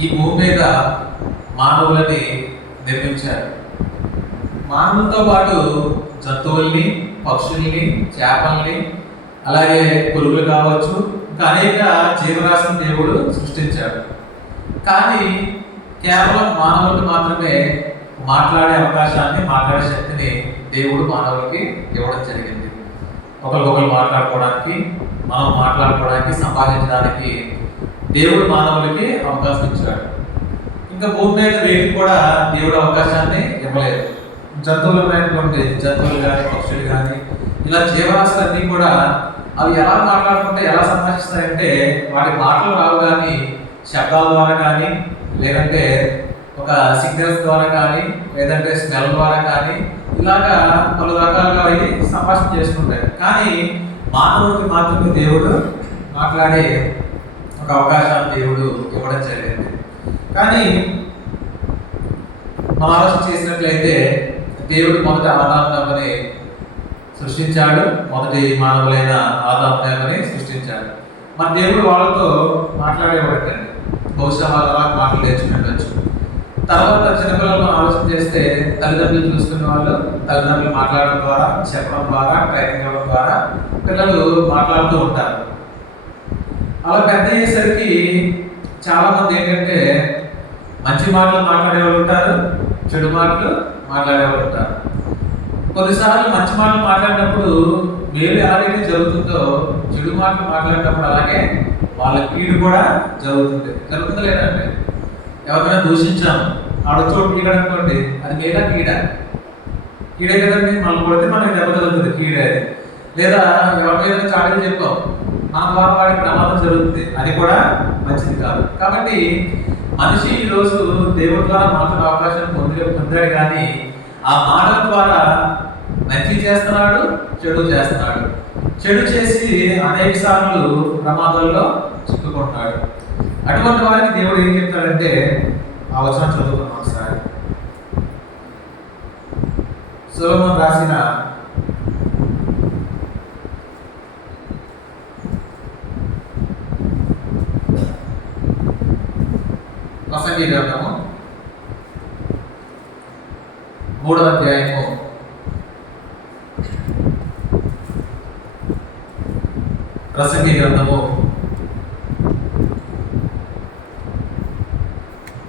ఈ భూమి మీద మానవులని నిర్మించారు. మానవులతో పాటు జంతువుల్ని, పక్షుల్ని, చేపల్ని, అలాగే పురుగులు కావచ్చు, ఇంకా అనేక జీవరాశులను దేవుడు సృష్టించాడు. కానీ కేవలం మానవులకు మాత్రమే మాట్లాడే అవకాశాన్ని, మాట్లాడే శక్తిని దేవుడు మానవులకి ఇవ్వడం జరిగింది. ఒకరికొకరు మాట్లాడుకోవడానికి, మనం మాట్లాడుకోవడానికి, సంభాషించడానికి దేవుడు మానవులకి అవకాశం ఇచ్చాడు. ఇంకా భూమి మీద వేడికి కూడా దేవుడు అవకాశాన్ని ఇవ్వలేదు. జంతువులమైనటువంటి జంతువులు కానీ, పక్షులు కానీ, ఇలా జీవరాశులన్నీ కూడా అవి ఎలా మాట్లాడుకుంటే, ఎలా సంభాషిస్తాయంటే వాటి మాటలు రావు కానీ శబ్దాల ద్వారా కానీ, లేదంటే ఒక సిగ్నల్స్ ద్వారా కానీ, లేదంటే స్మెల్ ద్వారా కానీ, ఇలాగా పలు రకాలుగా అవి సంభాషణ చేసుకుంటాయి. కానీ మానవుడికి మాత్రమే దేవుడు మాట్లాడే ఒక అవకాశాన్ని దేవుడు ఇవ్వడం జరిగింది. కానీ మనం ఆలోచన చేసినట్లయితే దేవుడు మొదట ఆదాముని సృష్టించాడు. మొదటి మానవులైన ఆదాముని సృష్టించాడు. మన దేవుడు వాళ్ళతో మాట్లాడేవాడండి. బహుశా వాళ్ళ అలా మాటలు నేర్చుకుంటచ్చు. తర్వాత చిన్నపిల్లలు ఆలోచన చేస్తే తల్లిదండ్రులు చూసుకునే వాళ్ళు తల్లిదండ్రులు మాట్లాడడం ద్వారా, చెప్పడం ద్వారా, ట్రైనింగ్ ఇవ్వడం ద్వారా పిల్లలు మాట్లాడుతూ ఉంటారు. అలా పెద్ద అయ్యేసరికి చాలా మంది ఏంటంటే మంచి మాటలు మాట్లాడేవాళ్ళు ఉంటారు, చెడు మాటలు మాట్లాడేవాళ్ళు ఉంటారు. కొన్నిసార్లు మంచి మాటలు మాట్లాడినప్పుడు మేలు ఎలాగైతే జరుగుతుందో, చెడు మాటలు మాట్లాడినప్పుడు అలాగే వాళ్ళ కీడు కూడా జరుగుతుందా లేదంటే ఎవరైనా దూషించాము, ఆడచోటు కీడాడు అనుకోండి, అది మేలా కీడా? కీడే కదండి. మనం కొడితే మనకి దెబ్బ తగులుతుంది, కీడే. లేదా ఎవరికైనా చాడీలు చెప్పాం, మన ద్వారా వాడికి ప్రమాదం జరుగుతుంది, అది కూడా మంచిది కాదు. కాబట్టి మనిషి ఈరోజు దేవుడి ద్వారా మాట్లాడే అవకాశం పొందాడు. కానీ ఆ మాటల ద్వారా మంచి చేస్తున్నాడు, చెడు చేస్తున్నాడు. చెడు చేసి అనేక సార్లు ప్రమాదాల్లో చిక్కుకుంటున్నాడు. అటువంటి వారికి దేవుడు ఏం చెప్తాడంటే, ఆ వచనం చదువుకున్నాం ఒకసారి. సొలొమోను రాసిన ప్రసంగి గ్రంథము 3వ అధ్యాయము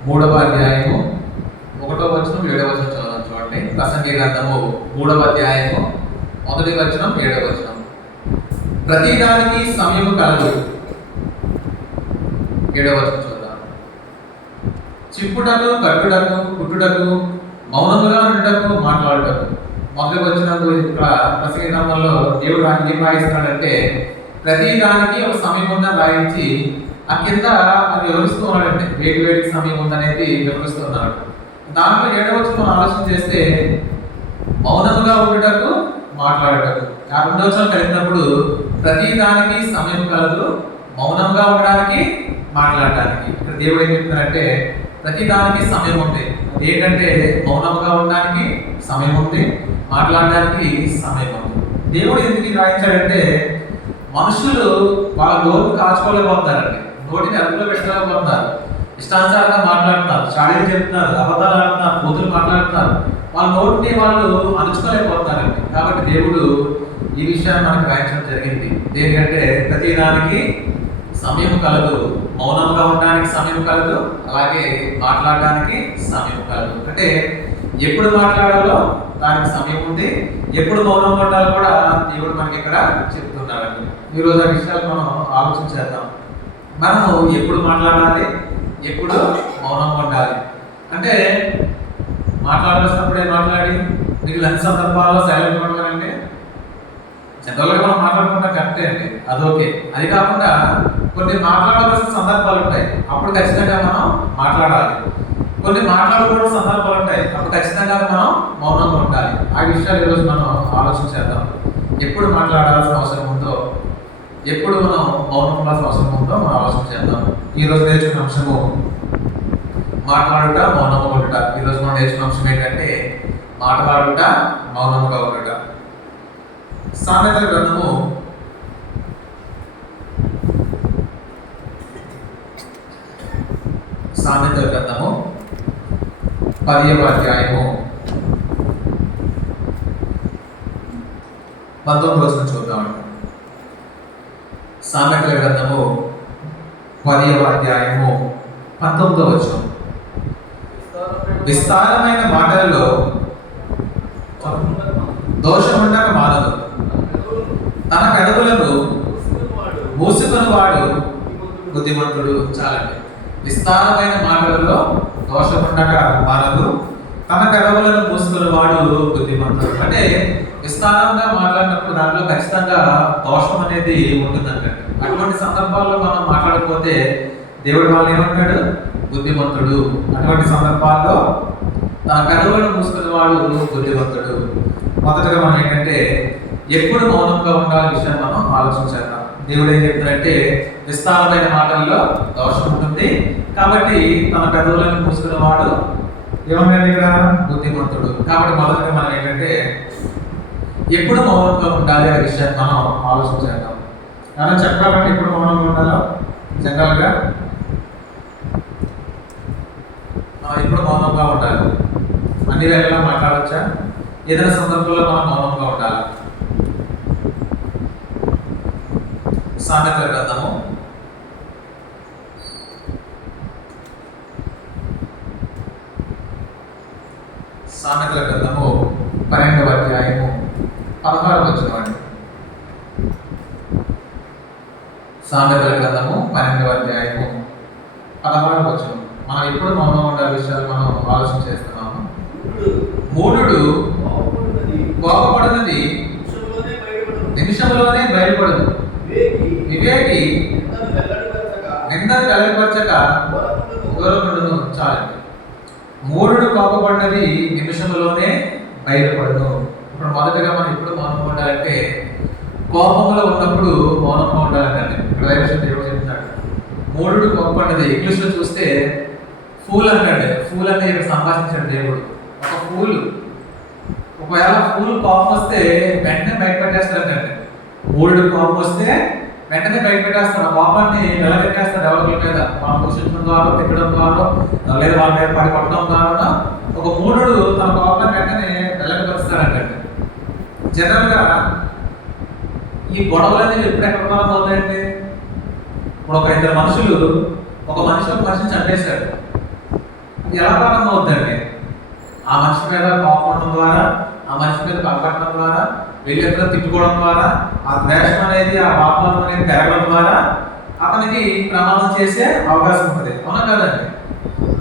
3వ అధ్యాయము 1వ వచనం 7వ వచనం చదువుతాం చూడండి. ప్రసంగి గ్రంథము 3వ అధ్యాయము 1వ వచనం 7వ వచనం. ప్రతిదానికి సమయము కలదు. 7వ వచనం చూద్దాం. చిప్పుటకు, కట్టుటకు, పుట్టుటకు, మౌనముగా ఉండటకు, మాట్లాడటకు. మొదటి వచ్చినప్పుడు ఇక్కడ ప్రసంగి గ్రంథంలో దేవుడు ఏం రాయిస్తున్నాడంటే, ప్రతి దానికి ఒక సమయం ఉందని రాయించి ఆ కింద అది వివరిస్తూ ఉన్నాడంటే, వేడికి సమయం ఉందనేది వివరిస్తూ ఉన్నాడు. దాంట్లో 7వ వచనం ఆలోచన చేస్తే మౌనముగా ఉండటకు, మాట్లాడటకు. ఆ 2వ వచనం కలిగినప్పుడు ప్రతి దానికి సమయం కలదు, మౌనంగా ఉండడానికి, మాట్లాడటానికి. ఇక్కడ దేవుడు ఏం చెప్తున్నారంటే ప్రతి దానికి సమయం ఉంది. ఏంటంటే మౌనంగా ఉండడానికి సమయం ఉంది, మాట్లాడడానికి సమయం ఉంది. దేవుడు ఎందుకు రాయించాడంటే మనుషులు వాళ్ళ నోరు కాచుకోలేకపోతున్నారండి. నోటిని అదుపులో పెట్టుకోలేకపోతున్నారు. ఇష్టానుసారంగా మాట్లాడుతున్నారు, చాడీలు చెప్తున్నారు, అబద్ధాలు ఆడుతున్నారు, కూతురు మాట్లాడుతున్నారు. వాళ్ళ నోటిని వాళ్ళు అణుచుకోలేకపోతున్నారండి. కాబట్టి దేవుడు ఈ విషయాన్ని మనకు రాయించడం జరిగింది. దేనికంటే ప్రతి దానికి సమయం కలదు, మౌనంగా ఉండడానికి సమయం కలదు, అలాగే మాట్లాడడానికి సమయం కలదు. అంటే ఎప్పుడు మాట్లాడాలో దానికి సమయం ఉంది, ఎప్పుడు మౌనంగా ఉండాలో కూడా దేవుడు మనకి ఇక్కడ చెప్తున్నాడండి. ఈరోజు ఆ విషయాలు మనం ఆలోచన చేద్దాం. మనము ఎప్పుడు మాట్లాడాలి, ఎప్పుడు మౌనంగా ఉండాలి. అంటే మాట్లాడాల్సినప్పుడే మాట్లాడి, మీకు లంచ్ సందర్భాల్లో సైలెంట్ ఉండగానండి. జనరల్గా మనం మాట్లాడుకుంటాం, కరెక్టే అండి, అదొకే. అది కాకుండా కొన్ని మాట్లాడవలసిన సందర్భాలు ఉంటాయి, అప్పుడు ఖచ్చితంగా మనం మాట్లాడాలి. కొన్ని మాట్లాడకూడని సందర్భాలు ఉంటాయి, అప్పుడు ఖచ్చితంగా మనం మౌనంగా ఉండాలి. ఆ విషయాలు ఈరోజు మనం ఆలోచన చేద్దాం. ఎప్పుడు మాట్లాడాల్సిన అవసరం ఉందో, ఎప్పుడు మనం మౌనం ఉండాల్సిన అవసరం ఉందో మనం ఆలోచన చేద్దాం. ఈరోజు నేర్చుకున్న అంశము మాట్లాడుట, మౌనంగా ఉండుట. ఈరోజు మనం నేర్చుకున్న అంశం ఏంటంటే మాట్లాడుట, మౌనంగా ఉండుట. సామెతల గ్రంథము 11వ సామెతల గ్రంథము 10వ అధ్యాయము 19వ వచనం చూద్దామండి. సామెతల గ్రంథము 10వ అధ్యాయము 19వ వచనం. విస్తారమైన మాటలలో దోషముండక మానదు, తన పెదవులను మూసుకొని వాడు బుద్ధిమంతుడు. చాలండి. విస్తారమైన మాటలలో దోషముండక మానదు, తన పెదవులను మూసుకుని వాడు బుద్ధిమంతుడు. అంటే విస్తారంగా మాట్లాడినప్పుడు దాంట్లో ఖచ్చితంగా దోషం అనేది ఉంటుందంటే, అటువంటి సందర్భాల్లో మనం మాట్లాడకపోతే దేవుడు వాళ్ళు ఏమంటాడు? బుద్ధిమంతుడు. అటువంటి సందర్భాల్లో తన పెదవులను మూసుకుని వాడు బుద్ధిమంతుడు. మొదటగా మనం ఏంటంటే ఎప్పుడు మౌనంగా ఉండాలి విషయం మనం ఆలోచించాలి. దేవుడు ఏం చెప్తాడంటే విస్తారమైన మాటల్లో దోషం ఉంటుంది కాబట్టి తన పెదవులను మూసుకున్న వాడు ఏమన్నాడు ఇక్కడ? బుద్ధిమంతుడు. కాబట్టి మొదటగా మనం ఏంటంటే ఎప్పుడు మౌనంగా ఉండాలి అనే విషయాన్ని మనం ఆలోచించేద్దాం. మనం చెప్పాలంటే ఎప్పుడు మౌనంగా ఉండాలో జనరల్గా మనం ఎప్పుడు మౌనంగా ఉండాలి? అన్ని వేళలా మాట్లాడచ్చా? ఏదైనా సందర్భంలో మనం మౌనంగా ఉండాలి. సామెతల గ్రంథము 12వ అధ్యాయము 16వ వచనం అండి. సామెతల గ్రంథము 12వ అధ్యాయము 16వ వచనం. మనం ఎప్పుడు మౌనంగా ఉండాలి విషయాలు మనం ఆలోచన చేస్తున్నాము. మూఢుడు కోపపడినది నిమిషంలోనే బయలుపడదు, వివేకి నిందను వెల్లడిపరచక దూరముండును. చాలండి. మూఢుడు కోపపడినది నిమిషంలోనే బయలుపడదు. ఇప్పుడు మొదటగా మనం ఎప్పుడు మౌనంగా ఉండాలంటే కోపంలో ఉన్నప్పుడు మౌనంగా ఉండాలంటే ఇక్కడ విషయం దేవుడు చెప్తున్నాడు. మూఢుడు కోపపడినది ఇంగ్లీష్లో చూస్తే ఫూల్ అంటాడు. ఫూల్ అంటే ఇక్కడ సంభాషించాడు దేవుడు. ఒక ఫూల్, ఒకవేళ ఫూల్ కోపం వస్తే వెంటనే బయట పెట్టేస్తాడంటే, మూఢుడు కోపం వస్తే వెంటనే బయట పెట్టేస్తాడు. ఆ కోపాన్ని నిలబెట్టేస్తాడు ఎవరి మీద, మనం పోషించడం ద్వారా, తిట్టడం ద్వారా, లేదా వాళ్ళ మీద పడి కొట్టడం ద్వారా ఒక మూఢుడు తన కోపాన్ని వెంటనే నిలబెట్టేస్తాడంటే. జనరల్గా ఈ గొడవలు అనేది ఎప్పుడు ఎక్కడ ప్రారంభం అవుతాయండి? ఇప్పుడు ఒక ఇద్దరు మనుషులు, ఒక మనిషిని చంపేశాడు. ఎలా ప్రారంభం అవుతుందండి? ఆ మనిషి మీద కోపం ఉండడం ద్వారా, ఆ మనిషి మీద పగపట్టడం ద్వారా, వీళ్ళిద్దరూ తిట్టుకోవడం ద్వారా, ఆ ద్వేషం అనేది, ఆ పాపం అనేది పెరగడం ద్వారా అతనికి ప్రమాదం చేసే అవకాశం ఉంటుంది. అవునా కదండి?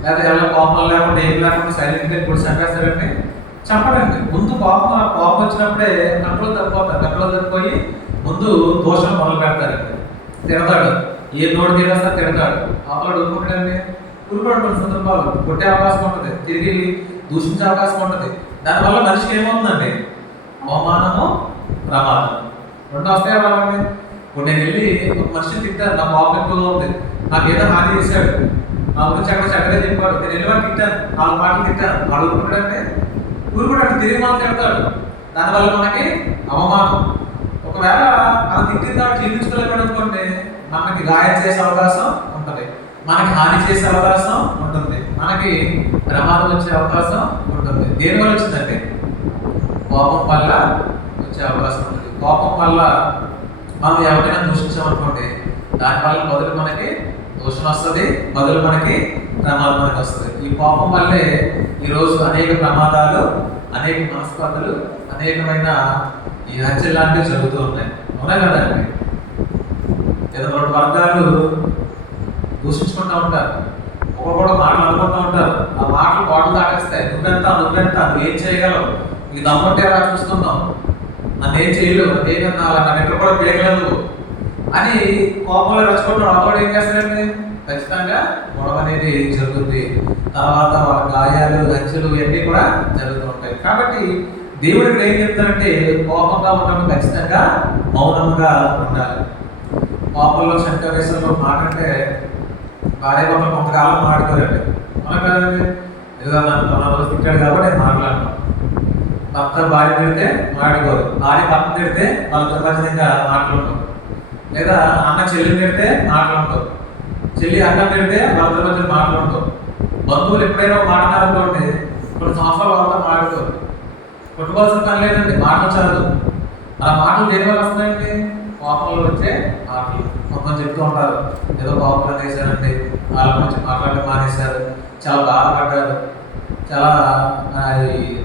లేదా ఎవరో కోపం లేకుండా ఏం లేకుండా సైలెంట్గా ఇప్పుడు చంపేస్తారండి? చెప్పడండి. ముందు కోపం వచ్చినప్పుడే కంట్రోల్ తప్పిపోయి ముందు దోషం మొదలు పెడతారండి. తిడతాడు, ఏ నోడు తినేస్తా తిడతాడు. అప్పుడు ఊరుకుంటాడండి. ఊరుకోవడం సందర్భాలు కొట్టే అవకాశం ఉంటుంది, తిరిగి దూషించే అవకాశం ఉంటుంది. దానివల్ల మనిషికి ఏమవుతుందండి? అవమానము, ప్రమాదం రెండు వస్తాయి. వాళ్ళండి ఇప్పుడు నేను వెళ్ళి ఒక మనిషిని తిట్టాను, నా కోపం ఎక్కువగా ఉంది, నాకు ఏదో హాని చేశాడు, నా గురించి అక్కడ చక్కగా చెప్పాడు, నేను వెళ్ళి వాడు తిట్టాను, 4 మాటలు తిట్టాను. వాడు ఊరుకుంటాడంటే ఊరుకుంటాడు, తిరిగి మనం తిడతాడు. దానివల్ల మనకి అవమానం. ఒకవేళ మనం తిట్టిన దాన్ని జీర్ణించుకోలేకపోతే మనకి గాయం చేసే అవకాశం ఉంటుంది, మనకి హాని చేసే అవకాశం ఉంటుంది, మనకి ప్రమాదం వచ్చే అవకాశం ఉంటుంది. దేనివల్ల వచ్చిందంటే కోపం వల్ల వచ్చే అవకాశం ఉంటుంది. కోపం వల్ల మనం ఎవరైనా దూషించామనుకోండి, దానివల్ల మొదలు మనకి దోషం వస్తుంది, మొదలు మనకి ప్రమాదం మనకి వస్తుంది. ఈ కోపం వల్లే ఈరోజు అనేక ప్రమాదాలు, అనేక మనస్పర్ధలు, అనేకమైన ఈ హత్యలు లాంటివి జరుగుతూ ఉన్నాయి. అవునా కదండి? ఏదో 2 వర్గాలు దూషించుకుంటూ ఉంటారు, ఒకరు మాటలు అనుకుంటూ ఉంటారు. ఆ మాటలు కోటలు దాటేస్తాయి. నువ్వెంత నువ్వు ఏం చేయగలవు, నీకు దమ్ముంటే రా చూసుకుందాం, నన్ను ఏం చేయలేవు, నన్ను ఎక్కడ కూడా పీకలేదు అని కోపంలో రచ్చుకుంటాడు. అప్పుడు ఏం చేస్తాడండి? ఖచ్చితంగా గొడవ అనేది జరుగుతుంది. తర్వాత వాళ్ళ గాయాలు, హత్యలు ఇవన్నీ కూడా జరుగుతూ ఉంటాయి. కాబట్టి దేవుడు ఇక్కడ ఏం చెప్తాడంటే కోపంగా ఉన్నప్పుడు ఖచ్చితంగా మౌనంగా ఉండాలి. కోపంలో శంకరేశ్వరంలో మాట అంటే భార్య భర్తలు కొంతకాలం మాట్లాడుకోరండి. మన కదండి, ఏదో నన్ను తిట్టాడు కాబట్టి నేను మాట్లాడను. భర్త భార్య తిడితే మాట్లాడుకోరు, భార్య భర్త తిడితే వాళ్ళ దుర్భాషంగా మాట్లాడుకోరు, లేదా అన్న చెల్లిని తిడితే మాట్లాడుకోరు. చెల్లి అన్నం పెడితే భర్త మధ్య మాట్లాడుతాం. బంధువులు ఎప్పుడైనా మాట్లాడుతుంటే కొన్ని సంవత్సరాల వాళ్ళతో మాట్లాడుతారు. కొట్టుకోవాల్సిన పని లేదండి, మాటలు చాలు. అలా మాటలు దేని వల్ల వస్తున్నాయండి? కోపంలో వచ్చే మాటలు. కొంతమంది చెప్తూ ఉంటారు, ఏదో కోపంలో చేశారండి, వాళ్ళ గురించి మాట్లాడడం మానేశారు, చాలా బాధపడ్డారు, చాలా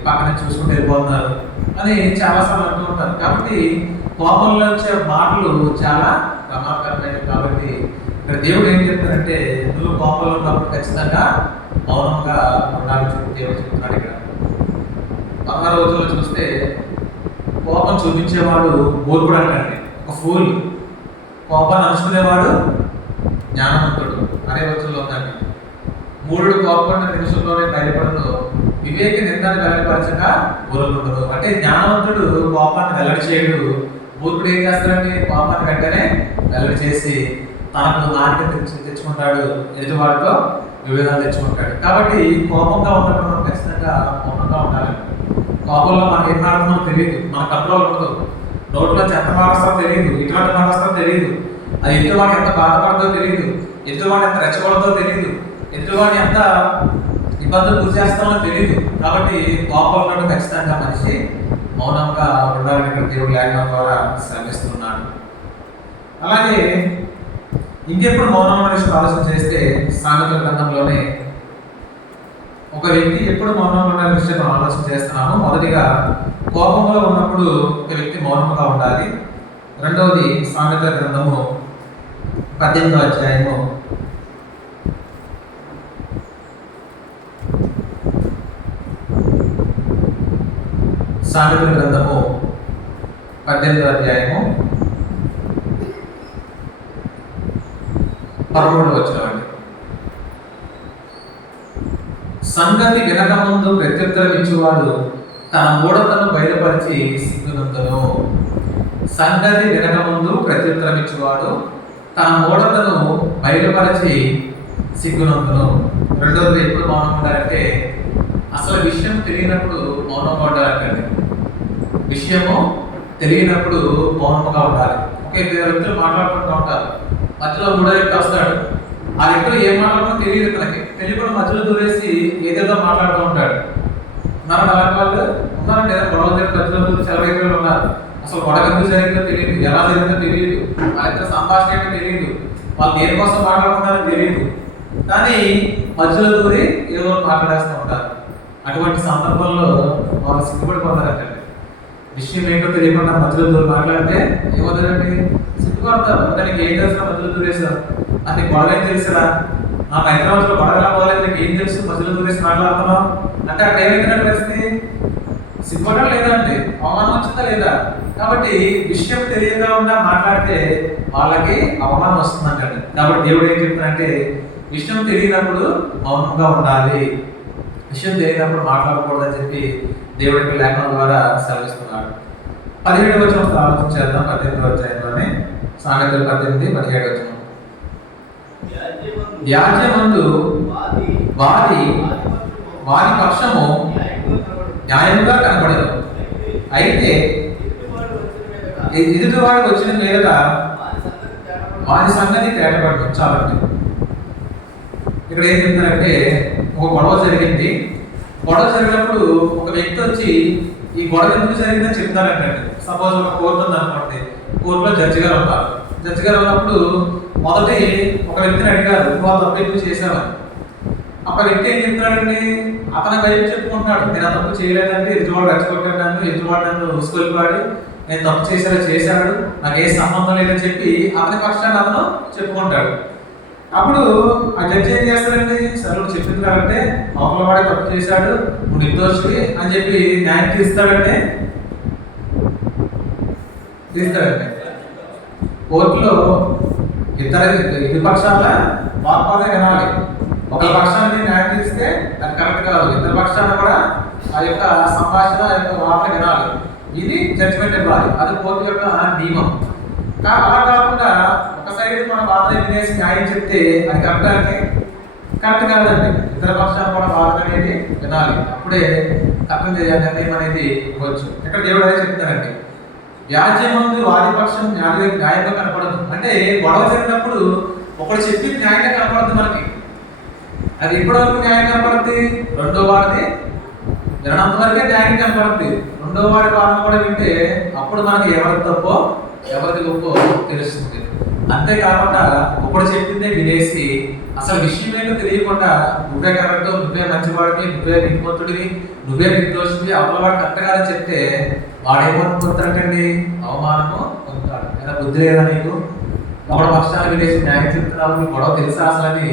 పక్కన చూసుకుంటూ వెళ్ళిపోతున్నారు అని చాలాసార్లు అంటూ ఉంటారు. కాబట్టి కోపంలో వచ్చే మాటలు చాలా ప్రమాదకరమైనవి. కాబట్టి ఇక్కడ దేవుడు ఏం చెప్తారంటే, నువ్వు కోపంలో ఉన్నప్పుడు ఖచ్చితంగా మౌనంగా ఉండాలని చెప్పి దేవుడు చెప్తున్నాడు. ఇక్కడ 16 రోజుల్లో చూస్తే కోపం చూపించేవాడు మూర్ఖుడు అంటండి, ఒక ఫూల్. కోపాన్ని అనుకునేవాడు జ్ఞానవంతుడు అనే రోజుల్లో ఉందండి. మూఢుడు కోపపడిన నిమిషంలోనే బయటపడదు, వివేకి నిందాన్ని వెల్లడిపరచక ఊరుకుండదు. అంటే జ్ఞానవంతుడు కోపాన్ని వెల్లడి చేయడు, మూర్ఖుడు ఏం చేస్తాడంటే కోపాన్ని వెంటనే వెల్లడి చేసి తనకు నాణ్యత తెచ్చుకుంటాడు, ఎదుటివాడితో విభేదాలు తెచ్చుకుంటాడు. కాబట్టి కోపంగా ఉన్నప్పుడు మనం ఖచ్చితంగా మౌనంగా ఉండాలి. కోపంలో మనకి ఏం మాట్లాడుతుందో తెలియదు, మన కంట్రోల్ ఉండదు. నోట్లో ఎంత మాట్లాడో తెలియదు, ఇటువంటి మాట్లాడో తెలియదు, అది ఎదుటివాడు ఎంత బాధపడదో తెలియదు, ఎదుటివాడు ఎంత రెచ్చగొడదో తెలియదు, ఎదుటివాడిని ఎంత ఇబ్బందులు గురి చేస్తామో తెలియదు. కాబట్టి కోపంలో ఖచ్చితంగా మనిషి మౌనంగా ఉండాలని ఇక్కడ దేవుడు లేఖనం ద్వారా శ్రమిస్తున్నాడు. అలాగే ఇంకెప్పుడు మౌనం మనిషి ఆలోచన చేస్తే సామెతల గ్రంథంలోనే ఒక వ్యక్తి ఎప్పుడు మౌనంగా ఉండాలని విషయం మనం ఆలోచన చేస్తున్నాము. మొదటిగా కోపంలో ఉన్నప్పుడు ఒక వ్యక్తి మౌనంగా ఉండాలి. రెండవది సామెతల గ్రంథము 18వ అధ్యాయము 13వ అధ్యాయము 13వ వచనం. సంగతి వినకముందు ప్రత్యుత్తరం ఇచ్చేవాడు తన మూఢతను బయలుపరిచి సిగ్గునందును. సంగతి వినకముందు ప్రత్యుత్తరం ఇచ్చేవాడు తన మూఢతను బయలుపరిచి సిగ్గునందును. రెండవది ఎప్పుడు మౌనంగా ఉండాలంటే, అసలు విషయం తెలియనప్పుడు మౌనంగా ఉండాలంటే, విషయము తెలియనప్పుడు మౌనంగా ఉండాలి. ఒక ఇద్దరు వ్యక్తులు మాట్లాడుకుంటూ ఉంటారు, మధ్యలో మూడో వ్యక్తి వస్తాడు. ఆ వ్యక్తులు ఏం మాట్లాడుతుందో తెలియదు, తనకి తెలియకుండా మధ్యలో దూరేసి ఏదేదో మాట్లాడుతూ ఉంటాడు. ఉన్నారు అలాంటి వాళ్ళు ఉన్నారండి, ఏదో గొడవ జరిగిన మధ్యలో సెలవు ఉన్నారు. అసలు గొడవ ఎందుకు జరిగిందో తెలియదు, ఎలా జరిగిందో తెలియదు, వాళ్ళ ఇద్దరు సంభాషణ ఏంటో తెలియదు, వాళ్ళు దేనికోసం మాట్లాడుతున్నారో తెలియదు, కానీ మధ్యలో దూరి ఏదో మాట్లాడేస్తూ ఉంటారు. అటువంటి సందర్భంలో వాళ్ళు సిగ్గుపడిపోతారంటే, విషయం ఏంటో తెలియకుండా మధ్యలో దూరి మాట్లాడితే ఏమవుతారండి? సిగ్గుపడతారు. దానికి ఏం తెలుసా మధ్యలో దూరేశారు, అది గొడవ ఏం తెలుసురా, నా హైదరాబాద్లో గొడవ ఎలా పోలేదు, నీకు ఏం తెలుసు మధ్యలో దూరేసి మాట్లాడుతున్నావు అంటే అక్కడ ఏమైందంటే పరిస్థితి సిగ్గుపడడం లేదా అండి, అవమానం వచ్చిందా లేదా? కాబట్టి విషయం తెలియకుండా మాట్లాడితే వాళ్ళకి అవమానం వస్తుందంటండి. కాబట్టి దేవుడు ఏం చెప్తానంటే, విషయం తెలియనప్పుడు మౌనంగా ఉండాలి, విషయం తెలియనప్పుడు మాట్లాడకూడదని చెప్పి దేవుడికి లేఖనం ద్వారా సెలవిస్తున్నాడు. 17వ వచనం ఆలోచన చేద్దాం. 18వ అధ్యాయంలోనే సామెతలు 18-17 వ్యాజ్యమందు వారి పక్షము న్యాయంగా కనపడదు, అయితే ఎదుటివాడు వచ్చిన మీద వారి సంగతి తేటపడదు. చాలండి. ఇక్కడ ఏం చెప్తారంటే, ఒక గొడవ జరిగింది. గొడవ జరిగినప్పుడు ఒక వ్యక్తి వచ్చి ఈ గొడవ ఎందుకు జరిగిందని చెప్తారంటే, సపోజ్ ఒక కోర్టు ఉంది అనుకోండి, కోర్టులో జడ్జి గారు ఉన్నారు. జడ్జి గారు ఉన్నప్పుడు మొదటి ఒక వ్యక్తిని అడిగారు, నువ్వు తప్పు ఎందుకు చేశావని. అప్పుడు వ్యక్తి ఏం చెప్తున్నాడండి, అతని వైపు చెప్పుకుంటున్నాడు, నేను ఆ తప్పు చేయలేదంటే ఎదుటివాడు రెచ్చగొట్టాడు నన్ను, ఎదుటివాడు నన్ను ఉసుకొలిపాడు, నేను తప్పు చేశాడు, నాకు ఏ సంబంధం లేదని చెప్పి అతని పక్షాన్ని అతను చెప్పుకుంటాడు. అప్పుడు ఆ జడ్జి ఏం చేస్తాడండి, సరే నువ్వు చెప్పింది కాబట్టి అవతల వాడే తప్పు చేశాడు, నువ్వు నిర్దోషివి అని చెప్పి న్యాయం తీస్తాడంటే కోర్టులో ఇరు పక్షాల వాగ్వాదం వినాలి. ఒక పక్షాన్ని న్యాయం తీస్తే అది కరెక్ట్ కాదు, ఇద్దరు పక్షాన్ని కూడా ఆ యొక్క సంభాషణ, ఆ యొక్క వాదన వినాలి. ఇది జడ్జిమెంట్ ఇవ్వాలి, అది కోర్టు యొక్క నియమం. అలా కాకుండా ఒక సైడ్ మన వాదన వినేసి న్యాయం చెప్తే అది కరెక్ట్ అంటే కరెక్ట్ కాదండి. ఇతర పక్షాలు కూడా వాదన అనేది వినాలి, అప్పుడే తప్పని నిర్ణయం అనేది ఇవ్వచ్చు. ఇక్కడ దేవుడు అదే చెప్తారండి, వ్యాజ్యం ముందు వారి పక్షం న్యాయంగా కనపడదు. అంటే గొడవ జరిగినప్పుడు ఒకడు చెప్పి న్యాయంగా కనపడుతుంది మనకి. అది ఎప్పటివరకు న్యాయం కనపడుతుంది? రెండో వాడిది వినంత వరకే న్యాయం కనపడుతుంది. రెండో వాడి వాదన కూడా వింటే అప్పుడు మనకి ఎవరి తప్పో ఎవరిది గొప్పో తెలుస్తుంది. అంతేకాకుండా ఒకడు చెప్పిందే వినేసి అసలు విషయం ఏంటో తెలియకుండా నువ్వే కరెక్ట్, నువ్వే మంచివాడివి, నువ్వే నిర్మతుడివి, నువ్వే నిర్దోషివి, అవతల వాడు కరెక్ట్ కాదని చెప్తే వాడేమనుకుంటాడండి? అవమానము పొందుతాడు. లేదా బుద్ధి లేదా నీకు? ఒకడు పక్షాలు వినేసి న్యాయం చెప్తున్నావు, నీకు గొడవ తెలుసా అసలని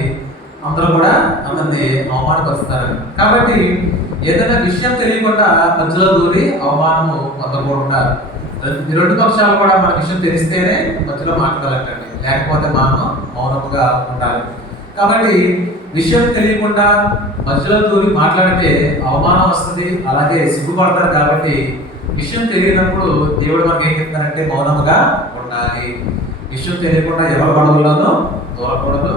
అందరూ కూడా అతన్ని అవమానపరుస్తారు. కాబట్టి ఏదైనా విషయం తెలియకుండా మధ్యలో దూరి అవమానము పొందకుండా రెండు పక్షాలు కూడా మన విషయం తెలిస్తేనే మధ్యలో మాట్లాడాలంటండి, లేకపోతే మనం మౌనంగా ఉండాలి. కాబట్టి విషయం తెలియకుండా మధ్యలో దూరి మాట్లాడితే అవమానం వస్తుంది, అలాగే సిగ్గుపడతారు. కాబట్టి విషయం తెలియనప్పుడు దేవుడు మనకి ఏం చెప్తారంటే మౌనముగా ఉండాలి. విషయం తెలియకుండా ఎవరి గొడవల్లోనూ దూరకూడదు,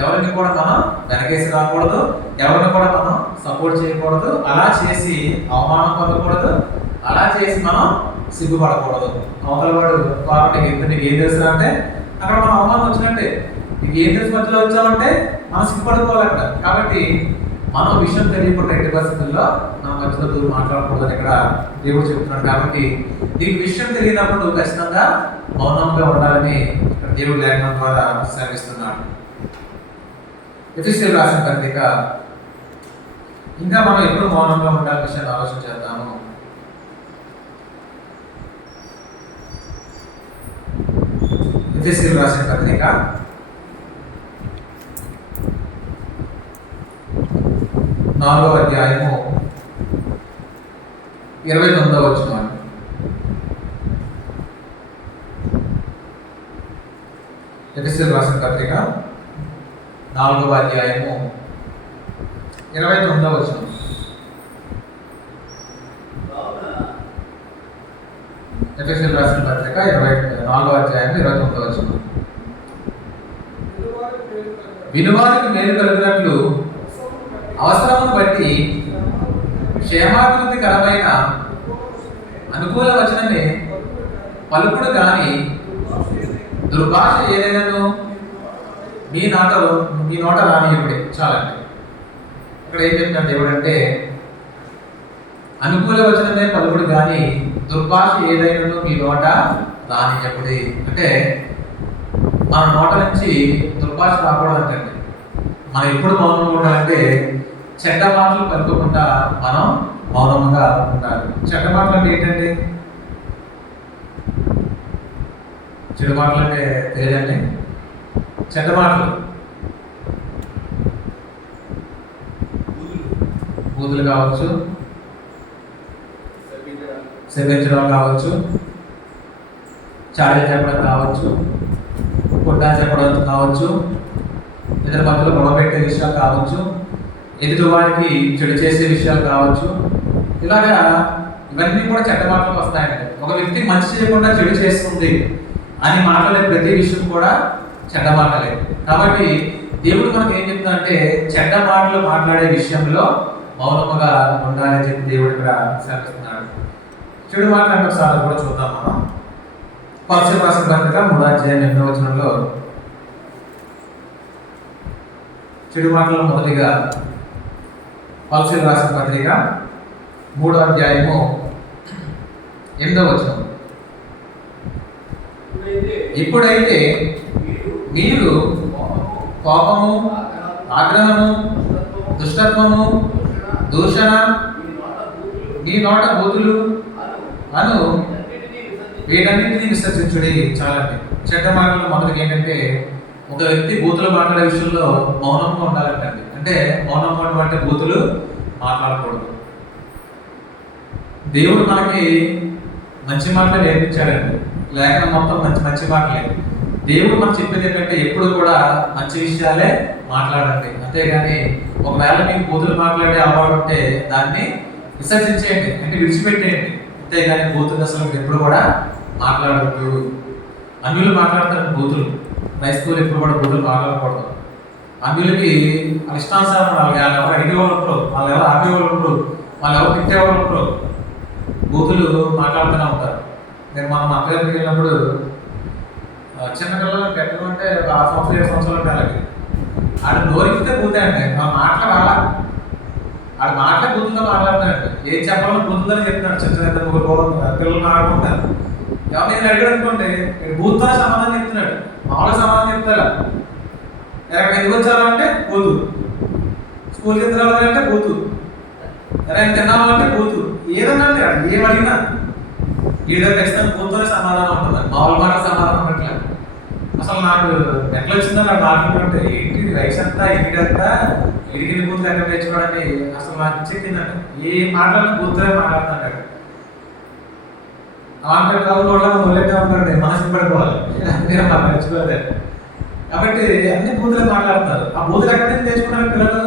ఎవరిని కూడా మనం వెనకేసి రాకూడదు, ఎవరిని కూడా మనం సపోర్ట్ చేయకూడదు. అలా చేసి అవమానం పొందకూడదు, అలా చేసి మనం సిగ్గుపడకూడదు. అవతల వాడు కాబట్టి నీకు ఏం తెలుసు అంటే అక్కడ మనం అవమానం వచ్చినట్టే. నీకు ఏం తెలుసు మధ్యలో వచ్చామంటే మనం సిగ్గుపడుకోవాలి అక్కడ. కాబట్టి మనం విషయం తెలియకుండా ఎట్టి పరిస్థితుల్లో మనం మధ్యలో దూరం మాట్లాడకూడదని ఇక్కడ దేవుడు చెప్తున్నాడు. కాబట్టి నీకు విషయం తెలియనప్పుడు నువ్వు ఖచ్చితంగా మౌనంగా ఉండాలని ఇక్కడ దేవుడు లేఖనం ద్వారా శ్రమిస్తున్నాడు. ఎఫెసీయులకు రాసిన పత్రిక. ఇంకా మనం ఎప్పుడు మౌనంగా ఉండాలని విషయాన్ని ఆలోచన చేద్దాము. ఎఫెసీయులకు రాసిన పత్రిక 4వ అధ్యాయము 29వ వచనం. ఎఫెసీయులకు రాసిన పత్రిక 4వ అధ్యాయము 29వ వచనం. ఎఫెసీయులకు రాసిన పత్రిక 4వ అధ్యాయం 29వ వచనం. వినువారికి మేలు కలిగినట్లు అవసరమును బట్టి క్షేమాభివృద్ధికరమైన అనుకూల వచనమే పలుకుడు కానీ దుర్భాష ఏదైనాను మీ నోట రానియప్పుడే. చాలండి. ఇక్కడ ఏం చెప్తాడు దేవుడు అంటే అనుకూల వచనమే పలుకుడు కానీ దుర్భాష ఏదైనా మీ నోట రానియప్పుడే. అంటే మన నోట నుంచి దుర్భాష రాకూడదంటండి. మనం ఎప్పుడు మౌనంగా ఉండాలంటే చెడ్డ మాటలు పలుకోకుండా మనం మౌనంగా ఉండాలి. చెడ్డ మాటలు అంటే ఏంటండి? చెడు మాటలు అంటే తెలియదండి. చెడ్డ మాటలు బూతులు కావచ్చు, శపించడం కావచ్చు, చాడీ చెప్పడం కావచ్చు, కొట్టా చెప్పడం కావచ్చు, ఇతర మధ్యలో గొడవ పెట్టే విషయాలు కావచ్చు, ఎదుటి వారికి చెడు చేసే విషయాలు కావచ్చు. ఇలాగా ఇవన్నీ కూడా చెడ్డ మాటలకు వస్తాయండి. ఒక వ్యక్తి మంచి చేయకుండా చెడు చేస్తుంది అని మాట్లాడే ప్రతి విషయం కూడా చెడ్డ మాటలే. కాబట్టి దేవుడు మనకు ఏం చెప్తాడంటే చెడ్డ మాటలు మాట్లాడే విషయంలో మౌనముగా ఉండాలని చెప్పి దేవుడు ఇక్కడ శ్రమిస్తున్నాడు. చెడు మాటలు ఒకసారి కూడా చూద్దాం మనం. కొలస్సీయులకు రాసిన పత్రిక 3వ అధ్యాయం 8వ వచనంలో చెడు మాటలు మొదటిగా కొలస్సీయులకు రాసిన పత్రిక 3వ అధ్యాయము 8వ వచనం. ఇప్పుడైతే మీరు కోపము, ఆగ్రహము, దుష్టత్వము, దూషణ, మీ నోట బూతులు అను వీటన్నింటినీ విసర్జించుడి. చాలండి. చెడ్డ మాటలు మొదటికి ఏంటంటే ఒక వ్యక్తి బూతులు మాట్లాడే విషయంలో మౌనంగా ఉండాలంటండి. అంటే మౌనంగా ఉండడం అంటే బూతులు మాట్లాడకూడదు. దేవుడు మనకి మంచి మాటలు నేర్పించాడండి. లేఖనం మొత్తం మంచి మంచి మాటలే. దేవుడు మనకు చెప్పేది ఏంటంటే ఎప్పుడు కూడా మంచి విషయాలే మాట్లాడండి. అంతేగాని ఒకవేళ మీకు బూతులు మాట్లాడే అలవాటు ఉంటే దాన్ని విసర్జించేయండి, అంటే విడిచిపెట్టేయండి. అంతేగాని బూతులు అసలు ఎప్పుడు కూడా మాట్లాడద్దు. అన్యులు మాట్లాడతారు బూతులు. క్రైస్తవులు ఎప్పుడు కూడా బూతులు మాట్లాడకూడదు. అన్యులకి ఇష్టానుసారం వాళ్ళు ఎవరు అడిగేవాళ్ళు ఉంటారు, వాళ్ళు ఎవరు ఆపేవాళ్ళు ఉంటారు, వాళ్ళు ఎవరు తిట్టేవాళ్ళు ఉంటారు, బూతులు మాట్లాడుతూనే ఉంటారు. నేను మనం అక్కడికి వెళ్ళినప్పుడు చిన్న పిల్లలు పెట్టడం అంటే 6 సంవత్సరాలు 7 సంవత్సరాలు ఉంటే అలాగే ఆడు నోరికితే పోతాయండి. మా మాటలు రాలా, ఆడు మాటలే బూతులతో మాట్లాడుతున్నాడు. ఏం చెప్పాలో బూతులని చెప్తున్నాడు. చిన్న చిన్న పిల్లలు మాట్లాడుకుంటారు. ఎవరు నేను అడిగాడు అనుకోండి, బూత్తో సమాధానం చెప్తున్నాడు. మామూలుగా సమాధానం చెప్తారా? ఎందుకు వచ్చారా అంటే పోతు, స్కూల్కి ఎందుకు రావాలంటే పోతు, ఎవరైనా తిన్నామంటే పోతు, ఏదన్నా ఏం అడిగినా ఏదో ఖచ్చితంగా పోతూనే సమాధానం ఉంటుంది. మామూలు మాట సమాధానం ఉండట్లేదు. అసలు నాకు ఎట్లా వచ్చిందో నాకు మాట్లాడుతుంటే ఏంటి వయసు అంతా ఎన్నికంతా ఎడిగిన బూతులు ఎక్కడ నేర్చుకోవడానికి అసలు నాకు చెప్పిందండి. ఏ మాటలను బూతులే మాట్లాడుతున్నాడు. అలాంటి కాలంలో మొదలెట్టే ఉంటాడు, మనసు పడిపోవాలి. నేను మాకు నేర్చుకోలేదు కాబట్టి అన్ని బూతులే మాట్లాడుతున్నారు. ఆ బూతులు ఎక్కడి నుంచి నేర్చుకున్నారు పిల్లలు?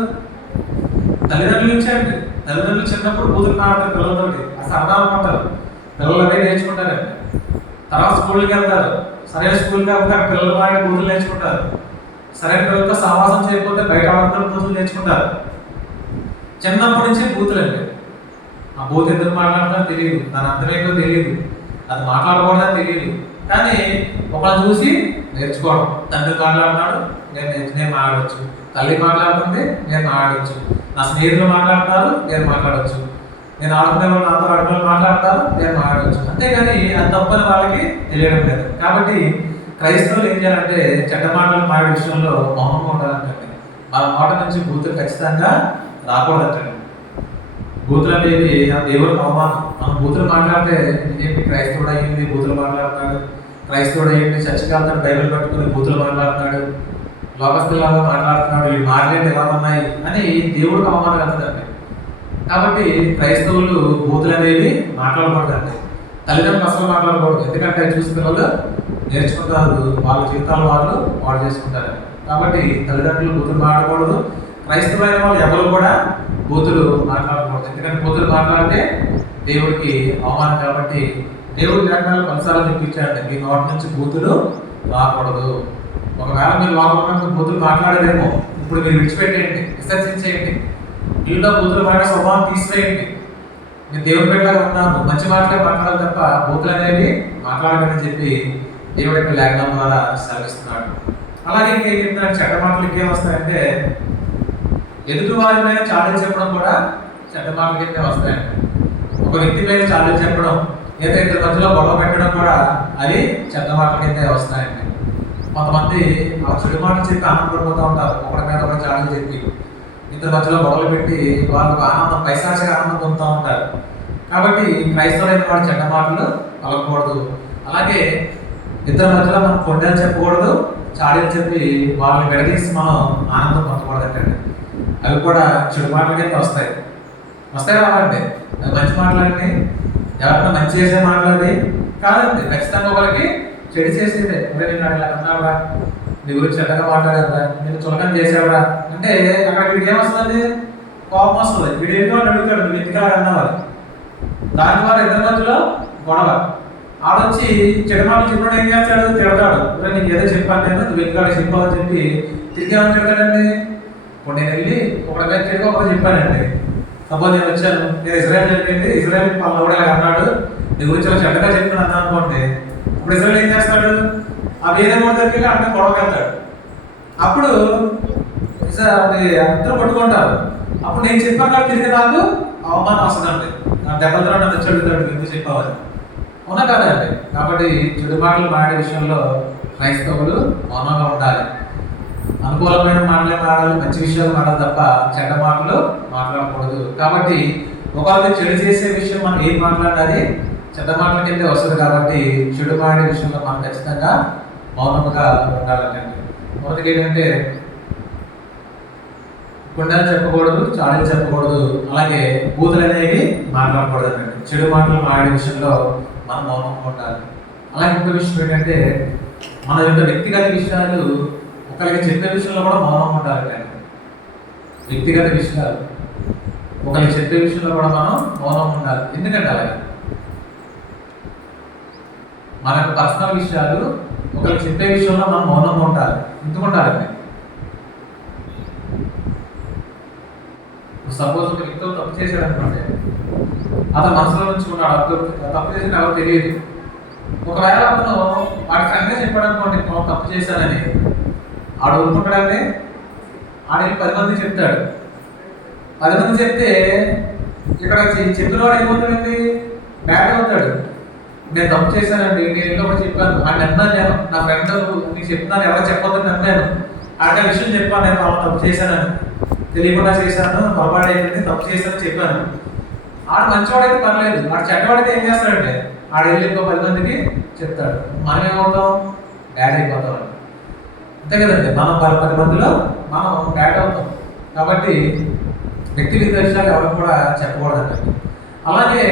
తల్లిదండ్రుల నుంచి అండి. తల్లిదండ్రులు చిన్నప్పుడు బూతులు మాట్లాడతారు పిల్లలతోటి. ఆ సరదాలు ఉంటారు, పిల్లలు అవే నేర్చుకుంటారండి. తర్వాత స్కూల్కి వెళ్తారు, సరైన స్కూల్ కాకుండా పిల్లలు వాడి బూతులు నేర్చుకుంటారు. సరైన పిల్లలతో సహవాసం చేయకపోతే బయట ఆడుతున్న బూతులు నేర్చుకుంటారు. చిన్నప్పటి నుంచి బూతులండి. ఆ బూత్ ఎందుకు మాట్లాడుతుందో తెలియదు, దాని అర్థం ఏంటో తెలియదు, అది మాట్లాడకూడదని తెలియదు. కానీ ఒకళ్ళని చూసి నేర్చుకోవడం. తండ్రి మాట్లాడుతున్నాడు, నేను మాట్లాడవచ్చు. తల్లి మాట్లాడుతుంది, నేను మాట్లాడవచ్చు. నా స్నేహితులు మాట్లాడతారు, నేను మాట్లాడవచ్చు. నేను ఆడుకునే వాళ్ళు నాతో ఆడుకునే మాట్లాడతారు, నేను మాట్లాడవచ్చు. అంతేగాని అది తప్పని వాళ్ళకి తెలియడం లేదు. కాబట్టి క్రైస్తవులు ఏం చేయాలంటే చెడ్డ మాటలు మాడే విషయంలో మౌనంగా ఉండాలంటే వాళ్ళ మాట నుంచి బూతులు ఖచ్చితంగా రాకూడదంటే. బూతులు అనేది ఆ దేవుడికి అవమానం. మనం బూతులు మాట్లాడితే ఇదేంటి క్రైస్తవుడు అయ్యింది బూతులు మాట్లాడుతున్నాడు, క్రైస్తవుడు అయ్యింది చర్చికి వెళ్తాడు బైబిల్ పట్టుకుని బూతులు మాట్లాడుతున్నాడు, లోకస్తులాగా మాట్లాడుతున్నాడు, ఈ మాటలేంటి ఎలా ఉన్నాయి అని దేవుడికి అవమానం కలుగుతుంది. కాబట్టి క్రైస్తవులు బూతులు అనేవి మాట్లాడకూడదండి. తల్లిదండ్రులు అసలు మాట్లాడకూడదు. ఎందుకంటే చూసి పిల్లలు నేర్చుకుంటారు, వాళ్ళ జీవితాలు వాళ్ళు పాడు చేసుకుంటారు. కాబట్టి తల్లిదండ్రులు బూతులు మాట్లాడకూడదు. క్రైస్తవులైన వాళ్ళు ఎవరు కూడా బూతులు మాట్లాడకూడదు. ఎందుకంటే బూతులు మాట్లాడితే దేవుడికి అవమానం. కాబట్టి దేవుడి లేఖనాలు కొన్నిసార్లు చెప్పించాడు, మీ నోటి నుంచి బూతులు రాకూడదు. ఒకవేళ మీరు లోపల బూతులు మాట్లాడలేమో ఇప్పుడు మీరు విడిచిపెట్టేయండి, విసర్జించేయండి. మీలో బూతులు మాట్లాడే స్వభావం తీసివేయండి. నేను దేవుడి బిడ్డగా ఉన్నాను, మంచి మాటలే మాట్లాడాలి తప్ప బూతులు అనేవి మాట్లాడమని చెప్పి దేవుడి యొక్క లేఖనం ద్వారా సెలవిస్తున్నాడు. అలాగే ఇంకేం చెప్తున్నాడు, చెడ్డ మాటలు ఇంకేం వస్తాయంటే ఎదుటి వారి మీద చాడీలు చెప్పడం కూడా చెడ్డ మాటల కిందే వస్తాయండి. ఒక వ్యక్తి మీద చాడీలు చెప్పడం, లేదా ఇద్దరి మధ్యలో గొడవ పెట్టడం కూడా అవి చెడ్డ మాటల కిందే వస్తాయండి. కొంతమంది ఆ చెడు మాటలు చెప్పి ఆనందపడిపోతూ ఉంటారు, ఒకరి మీద ఒక చాడీలు చెప్పి ఇద్దరి మధ్యలో గొడవలు పెట్టి వాళ్ళకు ఆనందం, పైశాచిక ఆనందం పొందుతూ ఉంటారు. కాబట్టి క్రైస్తవులైన వాడు చెడ్డ మాటలు పలకూడదు. అలాగే ఇద్దరి మధ్యలో మనం కొండలు చెప్పకూడదు, చాడీలు చెప్పి వాళ్ళని విడదీసి మనం ఆనందం పొందకూడదు అంటే అవి కూడా చెడు మాటల కింద వస్తాయి. రావండి అవి మంచి మాటలండి. ఎవరైనా మంచి చేసే మాట్లాడి కాదండి, ఖచ్చితంగా ఒకరికి చెడు చేసేదే. నేను అట్లా అన్నావురా, నీ గురించి చెడ్డగా మాట్లాడారా, నేను చులకన చేసావురా అంటే అక్కడ వీడికి ఏమొస్తుంది? కోపం వస్తుంది. వీడు ఎందుకు అని అడుగుతాడు, నువ్వు ఎందుకు అన్నవారు. దాని ద్వారా ఇద్దరి మధ్యలో గొడవ. ఆడొచ్చి చెడు మాటలు చెప్పడం ఏం చేస్తాడు? తిడతాడు. నీకు ఏదో చెప్పాను నేను, నువ్వు ఎందుకు చెప్పాలని చెప్పి తిరిగి ఏమని తిడతాడండి? ఇప్పుడు నేను వెళ్ళి ఒకటి మీద తిరిగి ఒకటి చెప్పానండి. సపోజ్ నేను వచ్చాను, నేను ఇజ్రాయల్ జరిగింది, ఇజ్రాయల్ పనులు కూడా అన్నాడు, నీ గురించి చెడ్డగా చెప్పిన అన్నా అనుకోండి. ఇప్పుడు ఇజ్రాయల్ ఏం చేస్తాడు? ఆ వేరే మూడు దగ్గరికి అంటే గొడవకి వెళ్తాడు. అప్పుడు అందరూ పట్టుకుంటారు. అప్పుడు నేను చెప్పాను తిరిగి నాకు అవమానం వస్తుందండి. నా దెబ్బతో నన్ను చెడుతాడు, ఎందుకు చెప్పావని. అవునా కాదండి? కాబట్టి చెడు మాటలు మాడే విషయంలో క్రైస్తవులు మౌనంగా ఉండాలి. అనుకూలమైన మాటలే మాట్లాడాలి, మంచి విషయాలు మాట్లాడాలి తప్ప చెడ్డ మాటలు మాట్లాడకూడదు. కాబట్టి ఒకవేళ చెడు చేసే విషయం మనం ఏం మాట్లాడాలి? చెడ్డ మాటల కింద వస్తుంది. కాబట్టి చెడు మాడే విషయంలో మనం ఖచ్చితంగా మౌనంగా ఉండాలండి. మొదటికి ఏంటంటే కొండలు చెప్పకూడదు, చాడీలు చెప్పకూడదు, అలాగే బూతులు అనేవి మాట్లాడకూడదు అండి. చెడు మాటలు మాడే విషయంలో మనం మౌనంగా ఉండాలి. అలాగే ఇంకో విషయం ఏంటంటే మన యొక్క వ్యక్తిగత విషయాలు ఒకరికి చెప్పే విషయంలో కూడా మౌనంగా ఉండాలి. వ్యక్తిగత విషయాలు ఒకరికి చెప్పే విషయంలో కూడా మనం మౌనంగా ఉండాలి. ఎందుకంటే అలాగే మన యొక్క పర్సనల్ విషయాలు ఒకరికి చెప్పే విషయంలో మనం మౌనంగా ఉండాలి. ఎందుకు ఉండాలండి? సపోజ్ ఒక వ్యక్తి తప్పు చేశాడు అనుకోండి, అతను మనసులో నుంచి ఉన్నాడు, తప్పు చేసిన ఎవరు తెలియదు. ఒకవేళ అతను వాడి ఫ్రెండ్గా చెప్పాడు అనుకోండి, తప్పు చేశానని, ఆడు ఊరుకుంటాడంటే ఆడ 10 మంది చెప్తాడు. 10 మంది చెప్తే ఇక్కడ చెప్పిన వాడు ఏమవుతాడండి, బ్యాడ్ అవుతాడు. నేను తప్పు చేశానండి, నేను ఇంట్లో కూడా చెప్పాను, అని అన్నాను, నేను నా ఫ్రెండ్ నీకు చెప్తాను, ఎవరో చెప్పొద్దని అన్నాను, ఆడ విషయం చెప్పాను, నేను వాళ్ళు తప్పు చేశానని, తెలియకుండా చేశాను, పొరపాటు అయిపోయింది, తప్పు చేశానని చెప్పాను. ఆడు మంచివాడైతే పర్లేదు, ఆడు చెడ్డవాడైతే ఏం చేస్తాడంటే ఆడ వెళ్ళి ఇంకో 10 మందికి చెప్తాడు. మనం ఏమవుతాం, బ్యాడ్ అయిపోతాం. అంతే కదండి, మనం 10 మందిలో మనం బ్యాడ్ అవుతాం. కాబట్టి వ్యక్తిగత విషయాలు ఎవరు కూడా చెప్పకూడదండి. అలాగే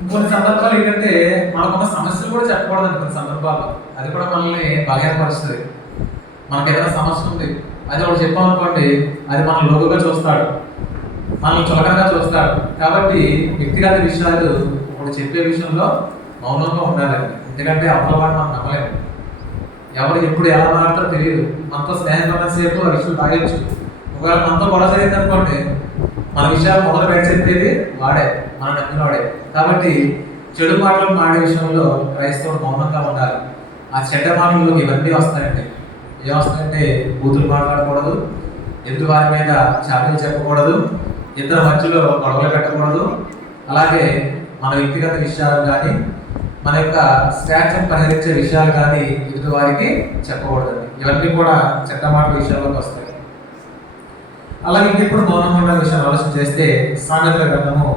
ఇంకొన్ని సందర్భాలు ఏంటంటే మనకున్న సమస్యలు కూడా చెప్పకూడదండి. కొన్ని సందర్భాల్లో అది కూడా మనల్ని బలహీనపరుస్తుంది. మనకు ఏదైనా సమస్య ఉంది, అది ఒకటి చెప్పామనుకోండి, అది మనం లోగుగా చూస్తాడు, మనల్ని చులకనగా చూస్తాడు. కాబట్టి వ్యక్తిగత విషయాలు ఒకటి చెప్పే విషయంలో మౌనంగా ఉండాలండి. ఎందుకంటే అవతల వాడు మనం నమ్మలేము, ఎవరు ఎప్పుడు ఎలా మాట్లాడతారో తెలియదు. మనతో స్నేహం ఉన్నసేపు ఆ విషయం బాగొచ్చు, ఒకవేళ మనతో గొడవ జరిగింది అనుకోండి, మన విషయాలు మొదలు బయట చెప్పేది వాడే, మన నమ్మిన వాడే. కాబట్టి చెడు మాటలు మాడే విషయంలో క్రైస్తవుడు మౌనంగా ఉండాలి. ఆ చెడ్డ మాటల్లో ఇవన్నీ వస్తాయండి. ఏమొస్తాయంటే బూతులు మాట్లాడకూడదు, ఎదుటి వారి మీద చాటులు చెప్పకూడదు, ఇద్దరి మధ్యలో గొడవలు పెట్టకూడదు, అలాగే మన వ్యక్తిగత విషయాలు కానీ మన యొక్క స్టాచ్యూని పరిహరించే విషయాలు కానీ ఎదుటి వారికి చెప్పకూడదండి. ఇవన్నీ కూడా చెడ్డ మాటల విషయాల్లోకి వస్తాయి. అలాగే ఇంకెప్పుడు మౌనంగా ఉన్న విషయాన్ని ఆలోచన చేస్తే సామెతల గ్రంథము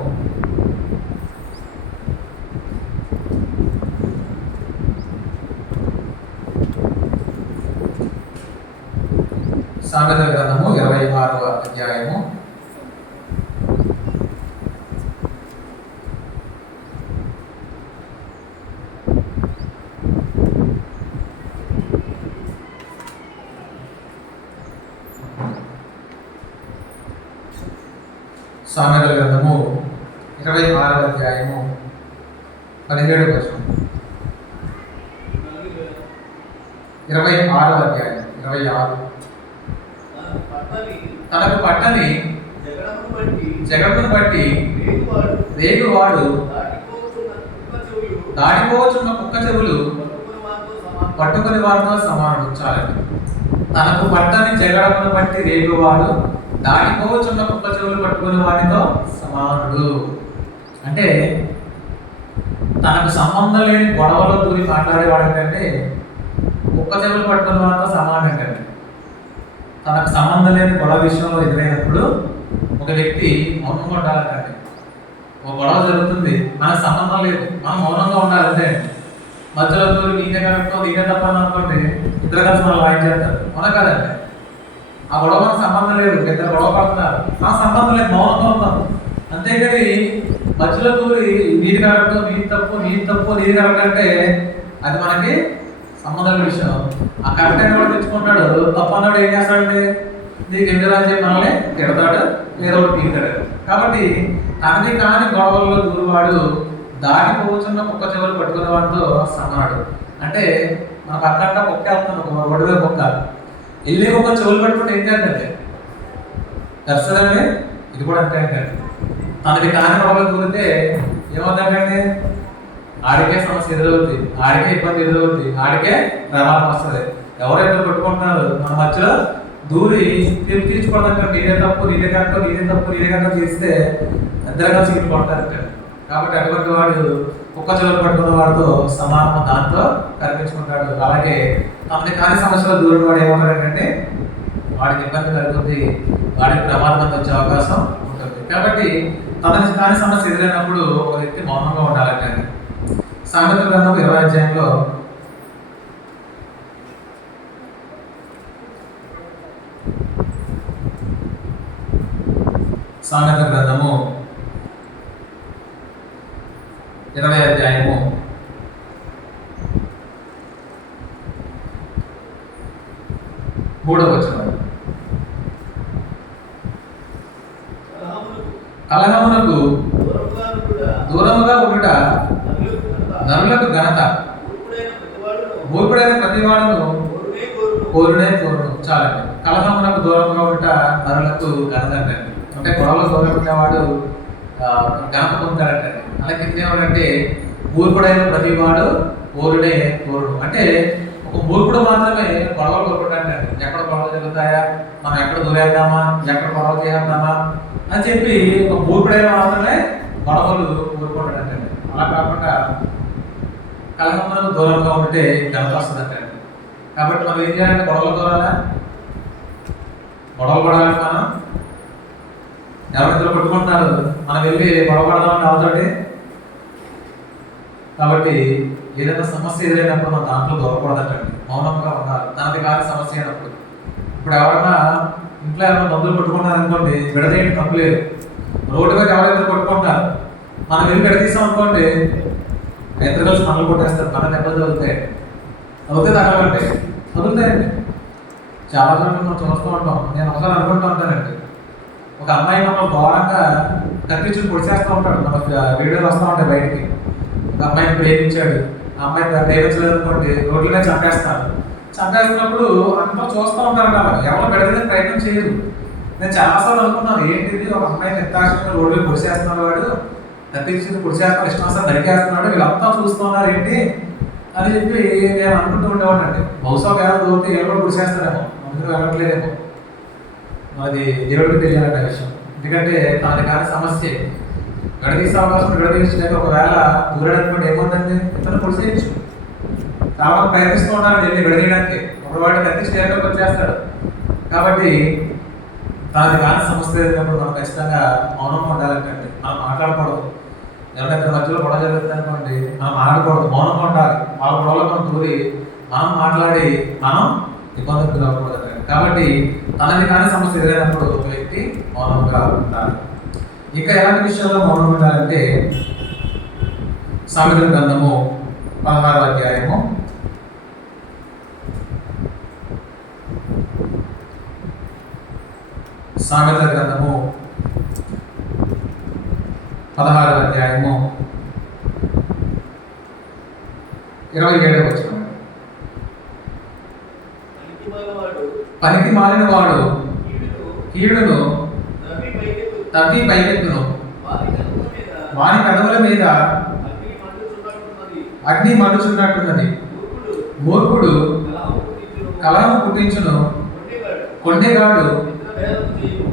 26వ అధ్యాయము 26వ అధ్యాయము 17వ వచనం. 26వ అధ్యాయం 26. తనకు పట్టని జగమును బట్టి రేగువాడు దాడిపోచున్న కుక్క చెవులు పట్టుకుని వారితో సమానుడు. చాలండి. తనకు పట్టని జగడమును బట్టి రేగువాడు దాడిపోచున్న కుక్క చెవులు పట్టుకుని వారితో సమానుడు. అంటే తనకు సంబంధం లేని గొడవలో దూరి మాట్లాడేవాడు ఏంటంటే కుక్క చెవులు పట్టుకుని వారితో సమానం ఏంటంటే, తనకు సంబంధం లేని గొడవ విషయంలో ఎదురైనప్పుడు ఒక వ్యక్తి మౌనంగా ఉండాలంటే, ఒక గొడవ జరుగుతుంది, మనకు సంబంధం లేదు, మనం మౌనంగా ఉండాలంటే, మధ్యలో దూరి నీటే కనుక్కో నీటే తప్పని అనుకోండి, ఇద్దరు కలిసి మనం వాయించేస్తారు. అవునా కదండి? ఆ గొడవ మనకు సంబంధం లేదు, ఇద్దరు గొడవ పడుతున్నారు, నాకు సంబంధం లేదు, మౌనంగా ఉన్నాం. అంతేకాని మధ్యలో దూరి నీటి కరెక్ట్, నీది తప్పు, నీది తప్పు, నీది కరెక్ట్ అంటే అది మనకి సంబంధం విషయం. ఆ కరెక్ట్ అయిన వాడు తెచ్చుకుంటాడు, తప్పు అన్నాడు ఏం చేస్తాడండి, నీకు ఎందుకు అని చెప్పి మనల్ని తిడతాడు, ఏదో ఒకటి పీకుతాడు. కాబట్టి తనది కాని గొడవల్లో దూరువాడు దాటిపోతున్న కుక్క చెవులు పట్టుకునే వాడితో సమానుడు. అంటే మన పక్కన కుక్క వెళ్తున్నాడు, ఒడివే కుక్క వెళ్ళి కుక్క చెవులు పట్టుకుంటే ఏం చేద్దండి, దర్శనండి. ఇది కూడా అంతే అండి. తనకి కాని గొడవలు దూరితే ఏమవుతుందంటే ఆడికే సమస్య ఎదురవుతుంది, ఆడికే ఇబ్బంది ఎదురవుతుంది, ఆడికే ప్రమాదం వస్తుంది. ఎవరైతే కొట్టుకుంటున్నారు మన మధ్యలో దూరి తీర్చుకోవడానికి నీదే తప్పు, నీదే కరెక్ట్, నీదే తప్పు, నీదే కరెక్ట్ చేస్తే ఇద్దరు కలిసి ఇటు కొడతారు. కాబట్టి అటువంటి వాడు కుక్క చెవులు పట్టుకున్న వాడితో సమానం దాంతో కనిపించుకుంటాడు. అలాగే తనకి కాని సమస్యలో దూరం వాడు ఏమవుతాడంటే వాడికి ఇబ్బంది కలుగుతుంది, వాడికి ప్రమాదం వచ్చే అవకాశం ఉంటుంది. కాబట్టి తనకి కాని సమస్య ఎదురైనప్పుడు ఒక వ్యక్తి మౌనంగా ఉండాలంటే, సామెతల గ్రంథం 20వ అధ్యాయంలో సామెతల గ్రంథము 20వ అధ్యాయము 3వ వచనం. కలహమునకు దూరముగా ఉండుట నరులకు ఘనత, మూర్ఖుడైన ప్రతివాడును కోరునే కోరును. చాలండి. కలహమునకు దూరంగా ఉంట నరులకు ఘనత అంటే గొడవలు దూరం ఉండేవాడు ఘనత పొందుతాడంటే. అలాగే ఏమంటే మూర్ఖుడైన ప్రతివాడు పోరుడే పోరుడు. అంటే ఒక మూర్ఖుడు మాత్రమే గొడవలు కోరుకుంటాడు. ఎక్కడ గొడవలు జరుగుతాయా, మనం ఎక్కడ దూరేద్దామా, ఎక్కడ గొడవలు చేద్దామా అని చెప్పి ఒక మూర్ఖుడైన మాత్రమే గొడవలు కోరుకుంటాడంటే. అలా కాకుండా కలహములకు దూరంగా ఉంటే ఘనత వస్తుందంటే. కాబట్టి మనం ఏం చేయాలంటే గొడవలు దూరాలా, గొడవలు పడాలి. మనం ఎవరిద్దరు కొట్టుకుంటున్నారు, మనం వెళ్ళి గొడవ పడదామని వాళ్ళతోటి. కాబట్టి ఏదైనా సమస్య ఎదురైనప్పుడు మనం దాంట్లో దూరకూడదంటండి, మౌనంగా ఉండాలి. తనది కాని సమస్య అయినప్పుడు. ఇప్పుడు ఎవరైనా ఇంట్లో ఎవరైనా మందులు కొట్టుకుంటారు అనుకోండి, విడదీయడం తప్పు లేదు. రోడ్డు మీద ఎవరైతే కొట్టుకుంటారు, మనం వెళ్ళి విడదీసాం అనుకోండి, ఇద్దరు కలిసి మనలు కొట్టేస్తారు, మన దెబ్బలు తగులుతాయి. అవుతే తగలంటే తగులుతాయండి. చాలా చోట్ల మనం చూస్తూ ఉంటాం. నేను ఒకసారి అనుకుంటూ ఉంటానండి, ఒక అమ్మాయి మమ్మల్ని ఘోరంగా కత్తించుని పొడిచేస్తూ ఉంటాడు. మన వీడియోలు వస్తూ ఉంటాయి బయటికి. ఒక అమ్మాయిని ప్రేమించాడు, ఆ అమ్మాయిని ప్రేమించలేదు అనుకోండి, రోడ్లనే చంపేస్తారు. చంపేస్తున్నప్పుడు అందరూ చూస్తూ ఉంటారు కదా, ఎవరు పెడదనే ప్రయత్నం చేయరు. నేను చాలాసార్లు అనుకున్నాను, ఏంటిది ఒక అమ్మాయిని నిర్దాక్షిణ్యంగా రోడ్లు పొడిచేస్తున్నాడు, వాడు కత్తించుని పొడిచేస్తున్నాడు, ఇష్టం నరికేస్తున్నాడు, వీళ్ళంతా చూస్తున్నారు ఏంటి అని చెప్పి నేను అనుకుంటూ ఉండేవాడు అండి. బహుశా వేళ దూరితే ఎవరు పొడిచేస్తాడేమో, అందరూ వెళ్ళట్లేదేమో. అది దేవుడికి తెలియాలంటే విషయం. ఎందుకంటే తనది కాని సమస్య విడదీసే అవకాశం విడదీయలేక ఒకవేళ దూరడానికి ఏమవుతుంది, ఇతను పొడిచేయచ్చు. చాలా ప్రయత్నిస్తూ ఉంటారు వెళ్ళి విడదీయడానికి. ఒక వాడిని కత్తించి నేరుగా వచ్చేస్తాడు. కాబట్టి తనది కాని సమస్య జరిగినప్పుడు మనం ఖచ్చితంగా మౌనంగా ఉండాలంటే మనం మాట్లాడకూడదు. ఎవరైనా మధ్యలో గొడవ జరుగుతుంది అనుకోండి, మనం మాట్లాడకూడదు, మౌనంగా ఉండాలి. వాళ్ళ గొడవలో మనం దూరి మనం మాట్లాడి మనం ఇబ్బందులకు గురవకూడదు. కాబట్టి తనది కాని సమస్య ఎదురైనప్పుడు ఒక వ్యక్తి మౌనంగా ఉండాలి. ఇంకా ఎలాంటి విషయాల్లో మౌనంగా ఉండాలంటే, సామెతల గ్రంథము 16వ అధ్యాయము 27వ వచనం. పనికి మాలిన వాడు కీడును తవ్వి పైకెత్తును, వాని కడవల మీద అగ్ని మండుచున్నట్టున్నది. మూర్ఖుడు కలహము పుట్టించును, కొండెగాడు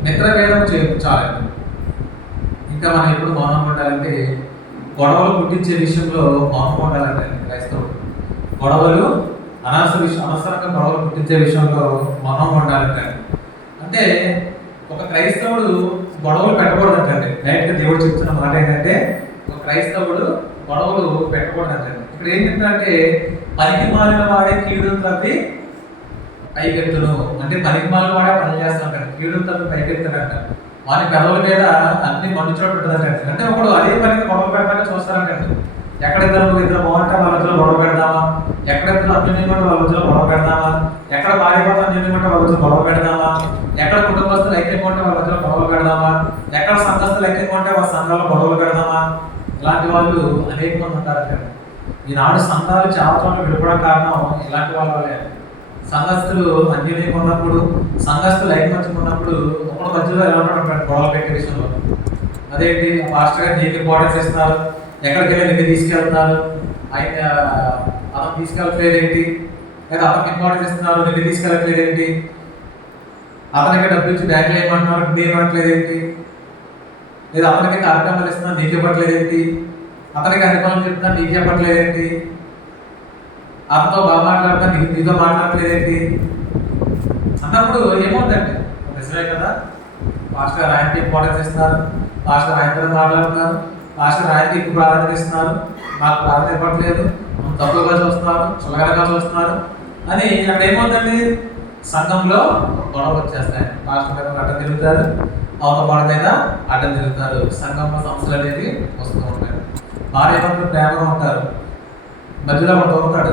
మిత్రభేదం చాలు. ఇంకా మనం ఎప్పుడు మౌనంగా ఉండాలంటే, గొడవలు పుట్టించే విషయంలో మౌనంగా ఉండాలంటే క్రైస్తవుడు. గొడవలు అనవసరంగా గొడవలు పుట్టించే విషయంలో మౌనంగా ఉండాలంటే. అంటే ఒక క్రైస్తవుడు గొడవలు పెట్టకూడదంటండి. డైరెక్ట్గా దేవుడు చెప్తున్న మాట ఏంటంటే, ఒక క్రైస్తవుడు గొడవలు పెట్టకూడదంటండి. ఇక్కడ ఏంటంటే, పనికి మాలిన వాడే కీడు తప్పి పైకెత్తును. అంటే పనికి మాలిన వాడే పని చేస్తాడు, కీడు తప్పి పైకెత్తాడంట. వాని కలవల మీద అన్ని మండుచోటు ఉంటుందంటే. అంటే ఒకడు అదే పనికి గొడవ పెడతానే చూస్తారంటండి. ఎక్కడిద్దరు బాగుంటే వాళ్ళ మధ్యలో గొడవ పెడదామా, ఎక్కడిద్దరు అన్యోన్యం వాళ్ళ మధ్యలో గొడవ పెడదామా, ఎక్కడ భార్యభర్త అన్యోన్యం వాళ్ళ మధ్యలో గొడవ పెడదామా, ఎక్కడ కుటుంబస్తులు ఐక్యంగా ఉంటే వాళ్ళ మధ్యలో గొడవ పెడదామా, ఎక్కడ సంఘస్థులు ఐక్యంగా ఉంటే వాళ్ళ సంఘాల్లో గొడవలు పెడదామా. ఇలాంటి వాళ్ళు అనేక మంది ఉంటారంటే. ఈనాడు సంఘాలు చాలా చోట్ల విడిపోవడం కారణం ఇలాంటి వాళ్ళే. సంఘస్థులు అన్యోన్యంగా ఉన్నప్పుడు, సంఘస్థులు ఐకమత్యం ఉన్నప్పుడు ఒకటి మధ్యలో ఎలా ఉంటాడు గొడవలు పెట్టే విషయంలో. అదేంటి, పాస్టర్ గారు నీకు ఇంపార్టెన్స్ ఇస్తున్నారు, ఎక్కడికి వెళ్ళి నిన్ను తీసుకెళ్తున్నారు, ఆయన అతను తీసుకెళ్ళట్లేదేంటి, లేదా అతనికి ఇంపార్టెన్స్ ఇస్తున్నారు నిన్ను తీసుకెళ్ళట్లేదేంటి, అతనికి డబ్బులు ఇచ్చి బ్యాంకులు ఏమంటున్నారు నేను ఇవ్వట్లేదేంటి, లేదా అతనికి కార్యక్రమాలు ఇస్తున్నారు నీకు ఇవ్వట్లేదేంటి, అతనికి అన్ని పనులు చెప్తున్నా నీకు చెప్పట్లేదేంటి, అతనితో బాగా మాట్లాడతా నీతో మాట్లాడట్లేదేంటి అన్నప్పుడు ఏమవుతుందండి. నిజమే కదా, పాస్టర్ ఆయనకి ఇంపార్టెన్స్ ఇస్తున్నారు, పాస్టర్ ఆయనతో మాట్లాడుతున్నారు, పాస్టర్ ఆయనకి ఎక్కువ ప్రాధాన్యత ఇస్తున్నారు, నాకు ప్రాధాన్యత ఇవ్వట్లేదు, తక్కువగా చూస్తున్నారు, చులకనగా చూస్తున్నారు అని అక్కడ ఏమవుతుంది, సంఘంలో గొడవలు వచ్చేస్తాయి. పాస్టర్ మీద అడ్డం తిరుగుతారు, అవతల మీద అడ్డం తిరుగుతారు. సంఘంలో సమస్యలు అనేది వస్తూ ఉంటాయి. భార్య భర్తలు ప్రేమగా ఉంటారు, మధ్యలో ఒకటి దొరుకుతాడు.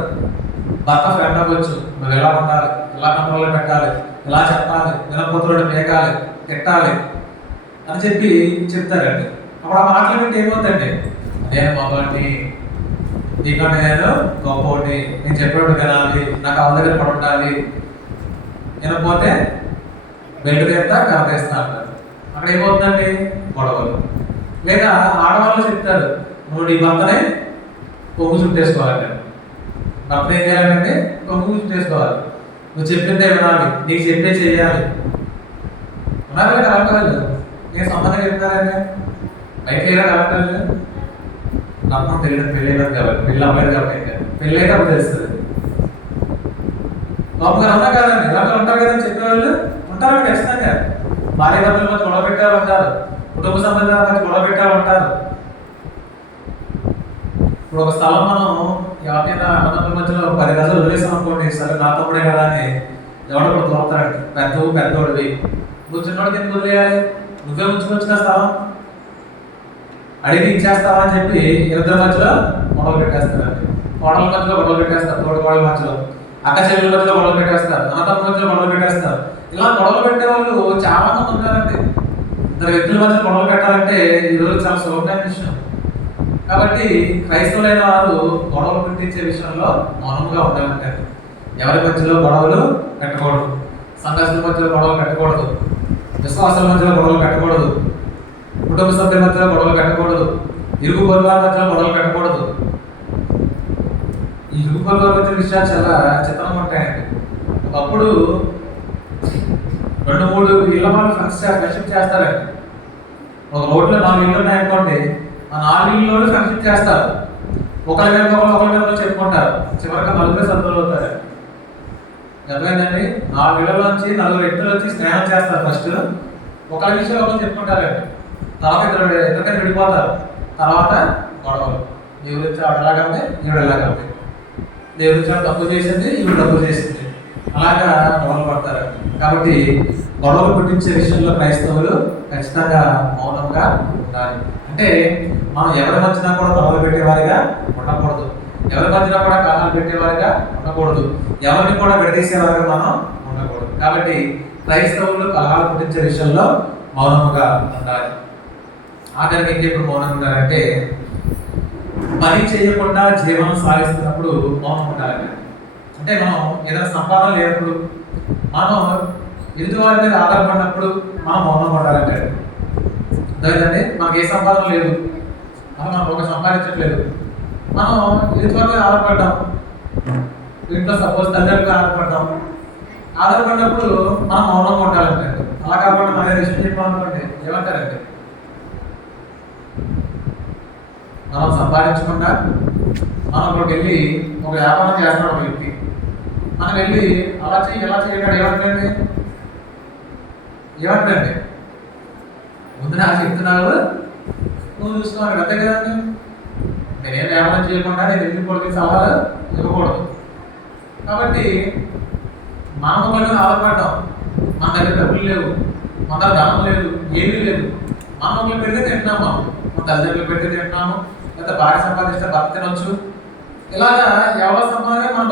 భర్త ఫ్రెండ్ అవ్వచ్చు, నువ్వు ఎలా ఉండాలి, ఎలా కంట్రోల్లో పెట్టాలి, ఎలా చెప్పాలి, వినపోతుడు మేకాలి, తిట్టాలి అని చెప్పి చెప్తారండి. అప్పుడు ఆ మాటలు వింటే ఏమవుతుందండి, నేను గొప్పని, నీకంటే నేను గొప్పని, నేను చెప్పినట్టు వినాలి, నాకు అవల దగ్గర పడి ఉండాలి, వినకపోతే బెల్ట్ తీస్తా కర్ర తీస్తా అంటారు. అక్కడ ఏమవుతుందండి, గొడవలు. లేదా ఆడవాళ్ళు చెప్తారు, నువ్వు నీ భర్తనే పొంగు చుట్టేసుకోవాలంటే భర్త ఏం చేయాలంటే పొంగు చుట్టేసుకోవాలి. నువ్వు చెప్పిందే వినాలి, నీకు చెప్పే చేయాలి. ఉన్నారా కరెక్ట్ వాళ్ళు? నేను సంబంధం చెప్తారంటే బయట వేరే కరెక్ట్ వాళ్ళు నమ్మకం పెళ్ళైనది కాబట్టి పెళ్ళి అవ్వలేదు కాబట్టి పెళ్ళి అయితే అప్పుడు తెలుస్తుంది. లోపల ఉన్నా కదండి, లోపల ఉంటారు కదండి చెప్పేవాళ్ళు ఉంటారు ఖచ్చితంగా. భార్య భర్తల మధ్య గొడవ పెట్టారు అంటారు, కుటుంబ సంబంధాల మధ్య గొడవ పెట్టారు అంటారు. ఇప్పుడు ఒక స్థలం మనం ఎవరికైనా అన్నదమ్ముల మధ్యలో 10 గజాలు వదిలేసాం అనుకోండి, సరే నా తమ్ముడే కదా అని ఎవడో కూడా దొరుకుతారండి. పెద్దోడివి నువ్వు చిన్నోడికి ఎందుకు వదిలేయాలి? నువ్వే ఉంచుకొచ్చిన స్థలం అడిగి ఇచ్చేస్తావా అని చెప్పి ఇద్దరి మధ్యలో గొడవలు పెట్టేస్తారండి. కోడల మధ్యలో గొడవలు పెట్టేస్తారు, తోడు కోడల మధ్యలో, అక్క చెల్లెల మధ్యలో గొడవలు పెట్టేస్తారు, అన్నదమ్ముల మధ్యలో గొడవలు పెట్టేస్తారు. ఇలా గొడవలు పెట్టే వాళ్ళు చాలా మంది ఉంటారండి. ఇద్దరు వ్యక్తుల మధ్య గొడవలు పెట్టాలంటే ఈరోజు చాలా సులభమైన విషయం. కాబట్టి క్రైస్తవులైన వారు గొడవలు పెట్టించే విషయంలో మౌనంగా ఉండాలంటారు. ఎవరి మధ్యలో గొడవలు పెట్టకూడదు, సంఘర్షణ మధ్యలో గొడవలు పెట్టకూడదు, విశ్వాసాల మధ్యలో గొడవలు పెట్టకూడదు, కుటుంబ సభ్యుల మధ్యలో గొడవలు పెట్టకూడదు, ఇరుగు పొరుగుల మధ్యలో గొడవలు పెట్టకూడదు. ఈ ఇరుగు పొరుగుల మధ్య విషయాలు చాలా చిత్రంగా ఉంటాయండి. ఒకప్పుడు 2-3 ఇళ్ళ వాళ్ళు ఫ్రెండ్షిప్ చేస్తారండి. ఒక రోడ్లో 4 ఇళ్ళు ఉన్నాయనుకోండి, ఆ 4 ఇళ్ళు ఫ్రెండ్షిప్ చేస్తారు. ఒకరి మీద ఒకరు చెప్పుకుంటారు, చివరికి నలుగురే సభ్యులు అవుతారు. అర్థమైందండి? 4 ఇళ్ళలో నుంచి 4 వ్యక్తులు వచ్చి స్నేహం చేస్తారు. ఫస్ట్ ఒకరి విషయం ఒకరు చెప్పుకుంటారండి, తర్వాత ఇద్దరికైనా విడిపోతారు, తర్వాత గొడవలు. నీ గురించి ఆవిడ ఎలాగంటే ఈవిడ ఎలాగంటే, నీ గురించి ఆవిడ తప్పు చేసింది ఈవిడ తప్పు చేసింది, అలాగా గొడవలు పడతారు. కాబట్టి గొడవలు పుట్టించే విషయంలో క్రైస్తవులు ఖచ్చితంగా మౌనంగా ఉండాలి. అంటే మనం ఎవరి మధ్యన కూడా గొడవలు పెట్టేవారిగా ఉండకూడదు, ఎవరి మధ్యన కూడా కథలు పెట్టేవారిగా ఉండకూడదు, ఎవరిని కూడా విడదీసేవారిగా మనం ఉండకూడదు. కాబట్టి క్రైస్తవులు కలహాలు పుట్టించే విషయంలో మౌనంగా ఉండాలి. ఆఖరికి ఇంకెప్పుడు మౌనంగా ఉండాలంటే పని చేయకుండా జీవనం సాగిస్తున్నప్పుడు మౌనం ఉండాలి. అంటే మనం ఏదైనా సంపాదన లేనప్పుడు, మనం ఎదుటి వారి మీద ఆధారపడినప్పుడు మనం మౌనంగా ఉండాలంటే. అదేంటంటే మనకి ఏ సంపాదన లేదు, మనం ఒక సంపాదించట్లేదు, మనం ఎదుటి వారి మీద ఆధారపడ్డాం, ఇంట్లో సపోజ్ తల్లిదండ్రులు ఆధారపడినప్పుడు మనం మౌనంగా ఉండాలంటే. అలా కాకుండా మన విషయం చెప్పాలనుకోండి ఏమంటారంటే, మనం సంపాదించకుండా మనం ఒకరికి వెళ్ళి ఒక వ్యాపారం చేస్తాడు ఒక వ్యక్తి, మనం వెళ్ళి అలా చేయి ఎలా చేయగలడు ఏమంటారండి ముందు నాకు చెప్తున్నావు నువ్వు చూసుకోవాలి, అంతే కదండి. నేనేం వ్యాపారం చేయకుండా నేను వెళ్ళి కొడుకు సలహాలు ఇవ్వకూడదు. కాబట్టి మనం ఒకరిని ఆధారపడ్డాం, మన దగ్గర డబ్బులు లేవు, మన దగ్గర ధనం లేదు, ఏమీ లేదు, మనం ఒకరు పెడితే తింటున్నాము, మన తల్లిదండ్రులు పెడితే తింటున్నాము, లేదా భార్య సంపాదిస్తే భర్త తినొచ్చు. ఇలాగా ఎవరి సంపాదనే మనం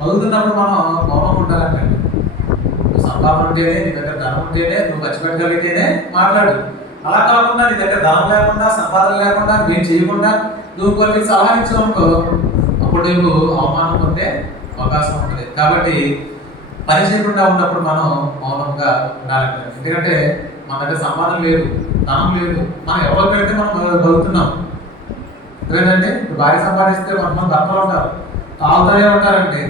బతుకుతున్నప్పుడు మనం మౌనం ఉండాలంటే. నువ్వు సంపాదన ఉంటేనే, నీ దగ్గర ధనం ఉంటేనే, నువ్వు ఖర్చు పెట్టగలిగితేనే మాట్లాడు. అలా కాకుండా నీ దగ్గర ధనం లేకుండా, సంపాదన లేకుండా, నేను చేయకుండా నువ్వు కొన్ని సలహా ఇచ్చావనుకో, అప్పుడు నువ్వు అవమానం పొందే అవకాశం ఉంటుంది. కాబట్టి పని చేయకుండా ఉన్నప్పుడు మనం మౌనంగా ఉండాలంటే. ఎందుకంటే మన దగ్గర సంపాదన లేదు, ధనం లేదు, మనం ఎవరు పెడితే మనం బతుకుతున్నాం. ఎందుకంటే భార్య సంపాదిస్తే కొంతమంది భర్తలు ఉంటారు తాగుతూనే ఉంటారండి,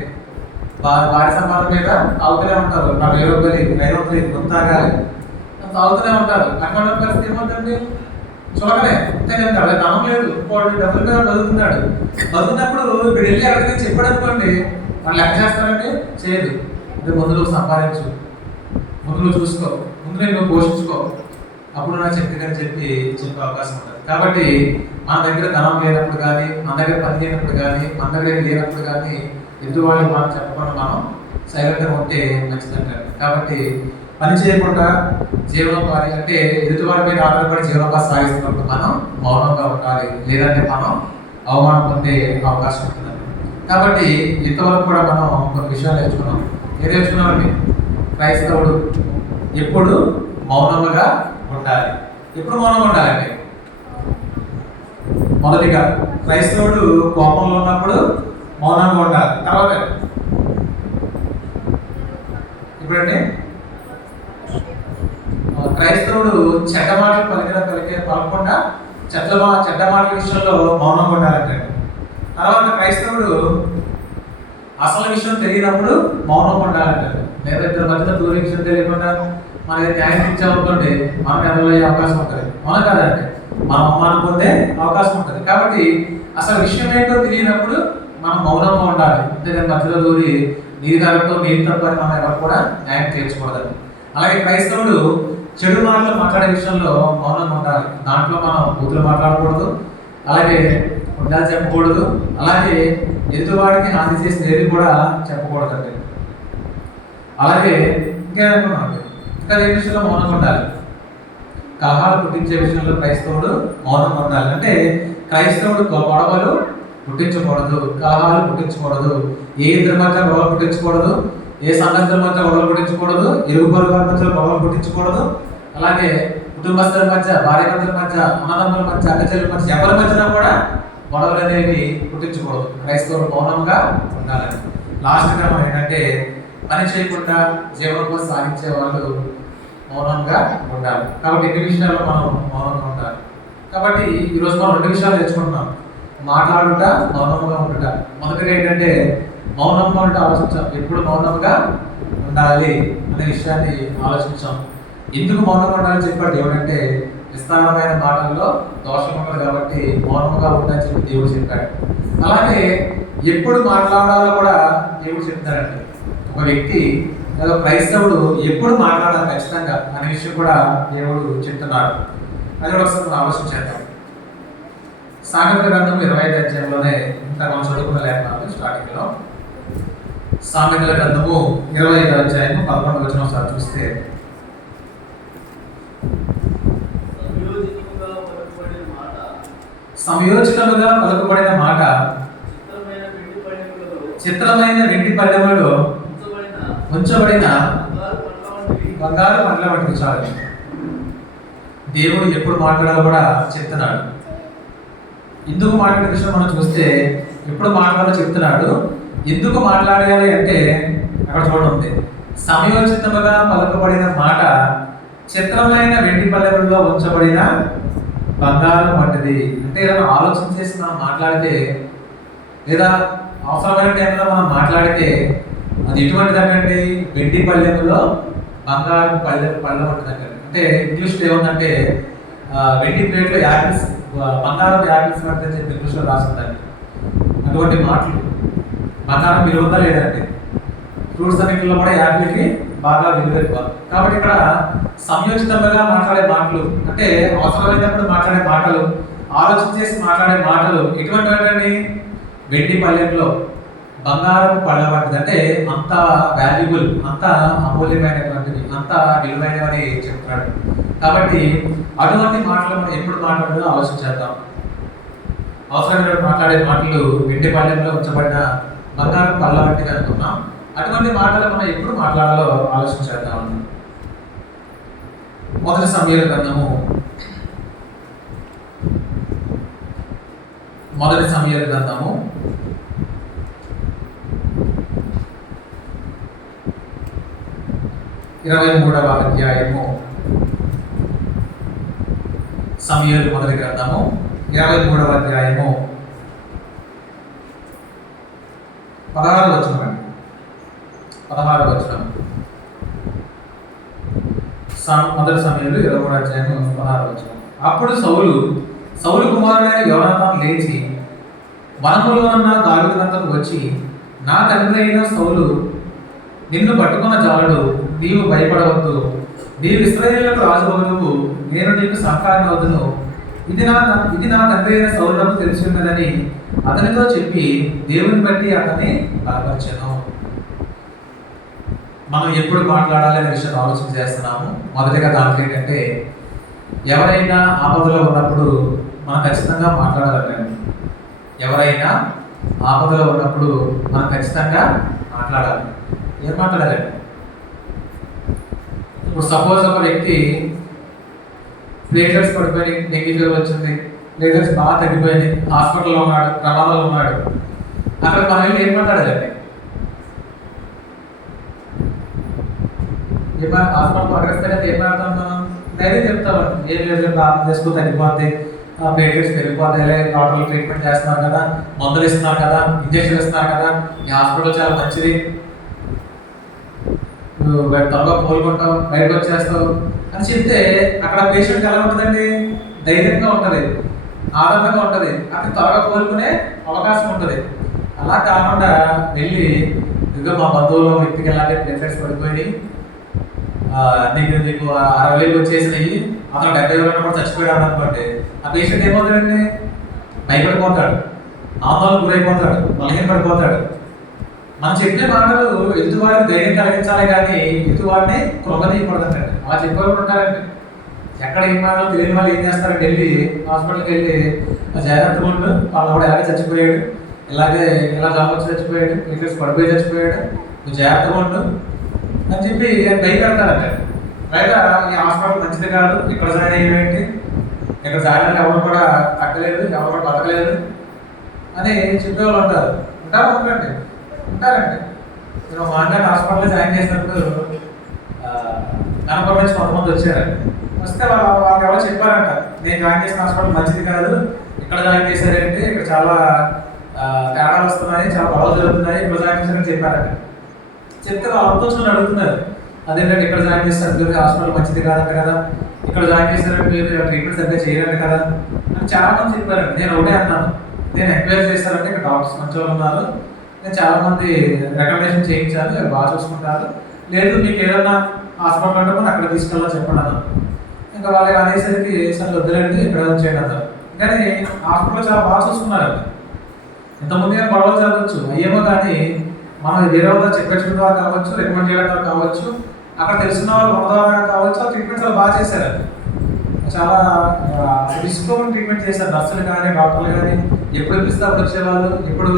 భార్య సంపాదన మీద తాగుతూనే ఉంటారు, నాకు 1000 రూపాయలు గుంతాగాలి తాగుతూనే ఉంటారు. అటువంటి పరిస్థితి ఏమవుతుంది? చూడగలే అంతేనండి, అలా ధనం లేదు, ఇంకోటి డబ్బులు మీద బతుకున్నప్పుడు ఇప్పుడు వెళ్ళి అక్కడికి చెప్పాడు అనుకోండి, వాళ్ళు లెక్క చేస్తారంటే చేయదు. అంటే ముందు నువ్వు సంపాదించు, ముందు నువ్వు చూసుకో, ముందు నేను పోషించుకో, అప్పుడు నాకు చెప్పేదని చెప్పే అవకాశం ఉంటుంది. కాబట్టి మన దగ్గర ధనం లేనప్పుడు కానీ, మన దగ్గర పని లేనప్పుడు కానీ, మన దగ్గర లేనప్పుడు కానీ ఎదురు వాళ్ళకి మనం చెప్పకుండా మనం సైలెంట్గా ఉంటే మంచిదంటారు. కాబట్టి పని చేయకుండా జీవనోపాధి అంటే ఎదుటివారి మీద ఆధారపడి జీవనోపాధి సాగిస్తున్నప్పుడు మనం మౌనంగా ఉండాలి, లేదంటే మనం అవమానం పొందే అవకాశం ఉంటుంది. కాబట్టి ఇంతవరకు కూడా మనం కొన్ని విషయాలు నేర్చుకున్నాం. ఏం నేర్చుకున్నామండి? క్రైస్తవుడు ఎప్పుడు మౌనంగా ఉండాలి. ఎప్పుడు మౌనంగా ఉండాలంటే, మొదటిగా క్రైస్తవుడు కోపంలో ఉన్నప్పుడు మౌనంగా ఉండాలి. తర్వాత ఇప్పుడంటే క్రైస్తవుడు చెడ్డ మాటలు పలకకుండా చెడ్డ మాటల విషయంలో మౌనంగా ఉండాలంటే. తర్వాత క్రైస్తవుడు అసలు విషయం తెలియనప్పుడు మౌనం ఉండాలంటారు. లేదా ఇద్దరు మధ్యలో దూర విషయం తెలియకుండా మనకి న్యాయం ఇచ్చామనుకోండి, మనం ఎదురయ్యే అవకాశం ఉంటుంది. మనం కాదండి, మనం అవమానం పొందే అవకాశం ఉంటుంది. కాబట్టి అసలు విషయం ఏంటో తెలియనప్పుడు మనం మౌనంగా ఉండాలి. అంతేగాని మధ్యలో దూరి నీరు తప్ప మనం ఎవరు కూడా న్యాయం తీర్చకూడదు. అలాగే క్రైస్తవుడు చెడు మాటలు మాట్లాడే విషయంలో మౌనంగా ఉండాలి. దాంట్లో మనం బూతులు మాట్లాడకూడదు, అలాగే ఉండాలి చెప్పకూడదు, అలాగే ఎదుటివాడికి హాని చేసిన ఏది కూడా చెప్పకూడదండి. అలాగే ఇంకేమనుకున్నాను, ఇంకా ఏ విషయంలో మౌనంగా ఉండాలి? కలహాలు పుట్టించే విషయంలో క్రైస్తవుడు మౌనంగా ఉండాలి. అంటే క్రైస్తవుడు గొడవలు పుట్టించకూడదు, కలహాలు పుట్టించకూడదు, ఏ ఇద్దరి మధ్య గొడవలు పుట్టించకూడదు, ఏ సంఘస్థుల మధ్య గొడవలు పుట్టించకూడదు, ఇరుగు పొరుగు మధ్య గొడవలు పుట్టించకూడదు, అలాగే కుటుంబస్తుల మధ్య, భార్యాభర్తల మధ్య, అన్నదమ్ముల మధ్య, అక్కచెల్లెల మధ్య, ఎవరి మధ్యన కూడా గొడవలు అనేవి పుట్టించకూడదు. క్రైస్తవుడు మౌనంగా ఉండాలని. లాస్ట్ క్రమం ఏంటంటే పని చేయకుండా జీవనం కోసం సాగించే వాళ్ళు మౌనంగా ఉండాలి. కాబట్టి ఎన్ని విషయాల్లో మనం మౌనంగా ఉండాలి. కాబట్టి ఈరోజు మనం 2 విషయాలు తెచ్చుకుంటున్నాం: మాట్లాడుట, మౌనంగా ఉండుట. మొదటిగా ఏంటంటే మౌనంగా ఉంటే ఆలోచించాం, ఎప్పుడు మౌనంగా ఉండాలి అనే విషయాన్ని ఆలోచించాం. ఎందుకు మౌనంగా ఉండాలని చెప్పాడు దేవుడు అంటే, విస్తారమైన మాటల్లో దోషం ఉండదు కాబట్టి మౌనంగా ఉండాలని చెప్పి దేవుడు చెప్పాడు. అలాగే ఎప్పుడు మాట్లాడాలో కూడా దేవుడు చెప్తాడండి. ఒక వ్యక్తి లేదా క్రైస్తవుడు ఎప్పుడు మాట్లాడాలి ఖచ్చితంగా అనే విషయం కూడా దేవుడు చెప్తున్నాడు. అది ఒకసారి మనం ఆలోచించేద్దాం. సామెతల గ్రంథం 25 అధ్యాయంలోనే ఇంత మనం చదువుకున్న లేఖనాలు స్టార్టింగ్ లో. సామెతల గ్రంథము 25 అధ్యాయం 11 వచనం ఒకసారి చూస్తే, సంయోజకముగా పలుకబడిన మాట చిత్రమైన వెండి పళ్ళెములలో ఉంచబడిన బంగారు పండ్ల వంటిది. చాలు. దేవుడు ఎప్పుడు మాట్లాడాలో కూడా చెప్తున్నాడు. ఎందుకు మాట్లాడే విషయం మనం చూస్తే ఎప్పుడు మాట్లాడాలో చెప్తున్నాడు. ఎందుకు మాట్లాడాలి అంటే అక్కడ చూడండి, సమయోచితముగా పలుకబడిన మాట చిత్రమైన వెండి పళ్ళెములలో ఉంచబడిన బంగారం వంటిది. అంటే ఏదైనా ఆలోచన చేసి మనం మాట్లాడితే, లేదా అవసరమైన టైంలో మనం మాట్లాడితే అది ఎటువంటిది అంటే వెండి పళ్ళెములో బంగారం పళ్ళెం వంటిది. అంటే ఇంగ్లీష్లో ఏముందంటే వెండి ప్లేట్లో యాపిల్స్, బంగారం యాపిల్స్ వంటిది చెప్పి ఇంగ్లీష్లో రాస్తుందండి. అటువంటి మాటలు బంగారం విలువగా లేదండి. ఫ్రూట్స్ అన్నింటిలో కూడా యాపిల్కి బాగా విలువ ఎక్కువ. కాబట్టి ఇక్కడ సంయోజితంగా మాట్లాడే మాటలు అంటే అవసరమైనప్పుడు మాట్లాడే మాటలు, ఆలోచన చేసి మాట్లాడే మాటలు ఎటువంటివండి? వెండి పళ్ళెంలో బంగారం పళ్ళ వంటిది. అంటే అంత వాల్యుబుల్, అంత అమూల్యమైనటువంటిది, అంత విలువైనవని చెప్తున్నాడు. కాబట్టి అటువంటి మాటలు మనం ఎప్పుడు మాట్లాడాలో ఆలోచించేద్దాం. అవసరమైన మాట్లాడే మాటలు వెండి పళ్ళెంలో ఉంచబడిన బంగారం పళ్ళ వంటిది అనుకున్నాం. అటువంటి మాటలు మనం ఎప్పుడు మాట్లాడాలో ఆలోచించేద్దాం. మొదటి సమూయేలు గ్రంథము 23వ అధ్యాయము. సమూయేలు మొదటి గ్రంథము 23వ అధ్యాయము 16వ వచనం. 16వ వచనం. మొదటి సమూయేలు 23వ అధ్యాయము 16వ వచనం. అప్పుడు సౌలు కుమారుడైన యోనాతాను లేచి వనములో ఉన్న దావీదు వద్దకు వచ్చి, నా తండ్రి అయిన సౌలు నిన్ను పట్టుకున్న జాలడు, నీవు భయపడవద్దు, నీవు ఇశ్రాయేలుకు రాజు అవుదువు, నేను నీకు సహకారం అవుదును, ఇది నా తండ్రి అయిన సౌలునకు తెలిసి ఉన్నదని అతనితో చెప్పి దేవుని బట్టి అతన్ని బలపరిచెను. మనం ఎప్పుడు మాట్లాడాలి అనే విషయం ఆలోచన చేస్తున్నాము. మొదటిగా దాంట్లో ఏంటంటే, ఎవరైనా ఆపదలో ఉన్నప్పుడు మనం ఖచ్చితంగా మాట్లాడాలండి. ఎవరైనా ఆపదలో ఉన్నప్పుడు మనం ఖచ్చితంగా మాట్లాడాలి. ఏం మాట్లాడాలండి? ఇప్పుడు సపోజ్ ఒక వ్యక్తి ప్లేటర్స్ పడిపోయి డెంగ్యూ ఫీవర్ వచ్చింది, ప్లేటర్స్ బాగా తగ్గిపోయింది, హాస్పిటల్లో ఉన్నాడు, ప్రమాదంలో ఉన్నాడు. అక్కడ మనం వెళ్ళి ఏం మాట్లాడాలండి? హాస్పిటల్ అడ్రస్ ఏం మాట్లాడతాం? మనం ధైర్యం చెప్తామండి, ఏం లేదు, ప్రార్థన చేసుకో తగ్గిపోద్ది, ప్లేటెట్స్ పెరిగిపోతాయిలే, డాక్టర్లు ట్రీట్మెంట్ చేస్తున్నారు కదా, మందులు ఇస్తున్నారు కదా, ఇంజక్షన్ ఇస్తున్నారు కదా, ఈ హాస్పిటల్ చాలా మంచిది, నువ్వు త్వరగా కోలుకుంటావు, బయటకు వచ్చేస్తావు అని చెప్తే అక్కడ పేషెంట్ ఎలా ఉంటుందండి? ధైర్యంగా ఉంటుంది, ఆనందంగా ఉంటుంది, అక్కడ త్వరగా కోలుకునే అవకాశం ఉంటుంది. అలా కాకుండా వెళ్ళి ఇదిగో మా బంధువులు వ్యక్తికి ఎలాంటి ప్లేటెట్స్ పడిపోయి నీకు 60,000 వచ్చేసినాయి, అతను 70,000 కూడా చచ్చిపోయాడు అనుకోండి, ఆ పేషెంట్ ఏమవుతాడండి? భయపడిపోతాడు, ఆందోళన గురైపోతాడు, బలహీనపడిపోతాడు. మనం చెప్పిన మాటలు ఎదుటివారికి ధైర్యం కలిగించాలి కానీ ఎదుటివారిని కృంగతీయకూడదండి. అలా చెప్పేవాళ్ళు ఉంటారండి. ఎక్కడ ఏం మాటలు తెలియని వాళ్ళు ఏం చేస్తారంటే వెళ్ళి హాస్పిటల్కి వెళ్ళి జాగ్రత్తగా ఉండు, వాళ్ళు కూడా ఎలాగే చచ్చిపోయాడు, ఇలాగే ఇలా జాబ్ వచ్చి చచ్చిపోయాడు, ప్లేటెట్స్ పడిపోయి చచ్చిపోయాడు, నువ్వు జాగ్రత్తగా ఉండు అని చెప్పి భయపెడతారంటే. పైగా ఈ హాస్పిటల్ మంచిది కాదు, ఇక్కడ జాయిన్ అయ్యేంటి, ఇక్కడ జాయిన్ అయితే ఎవరు కూడా కట్టలేదు, ఎవరు కూడా బతకలేదు అని చెప్పేవాళ్ళు ఉంటారు. ఉంటారండి. నేను మాట్లాడి హాస్పిటల్లో జాయిన్ చేసినప్పుడు కనపడ నుంచి కొంతమంది వచ్చారండి. వస్తే వాళ్ళు ఎవరో చెప్పారంట, నేను జాయిన్ చేసిన హాస్పిటల్ మంచిది కాదు, ఇక్కడ జాయిన్ చేశారంటే ఇక్కడ చాలా తేడాలు వస్తున్నాయి, చాలా గొడవలు జరుగుతున్నాయి, ఇక్కడ జాయిన్ చేశారని చెప్పారంట. చెప్తే వాళ్ళతో చూసి అడుగుతున్నారు, అదేంటంటే ఇక్కడ జాయిన్ చేస్తారు, హాస్పిటల్ మంచిది కాదంట కదా, ఇక్కడ జాయిన్ చేశారంటే మీరు ట్రీట్మెంట్ సరిగ్గా చేయాలంట కదా అని చాలా మంది చెప్పారండి. నేను ఒకటే అన్నాను, నేను ఎంక్వైరీ చేశారంటే ఇక్కడ డాక్టర్స్ మంచి వాళ్ళు ఉన్నారు, నేను చాలా మంది రికమెండేషన్ చేయించాను, బాగా చూసుకుంటారు, లేదు మీకు ఏదన్నా హాస్పిటల్ అంటే కూడా అక్కడ తీసుకెళ్ళాలని చెప్పండి అన్నాను. ఇంకా వాళ్ళకి అనేసరికి సరే వద్దులేండి ఇక్కడ చేయండి అన్నారు. కానీ హాస్పిటల్ చాలా బాగా చూసుకున్నారండి. ఇంతకుముందు కానీ గొడవలు జరగవచ్చు అయ్యేమో, కానీ మనం వేరే వాళ్ళ చెప్పడం ద్వారా కావచ్చు, రికమెండ్ చేయడం ద్వారా కావచ్చు, అక్కడ తెలిసిన వాళ్ళు మన ద్వారా కావచ్చు, ఆ ట్రీట్మెంట్స్ బాగా చేశారండి. చాలా డిస్కౌంట్ ట్రీట్మెంట్ చేశారు, నర్సులు కానీ డాక్టర్లు కానీ. ఎప్పుడు పిలిస్తే అప్పుడు వచ్చేవాళ్ళు, ఎప్పుడు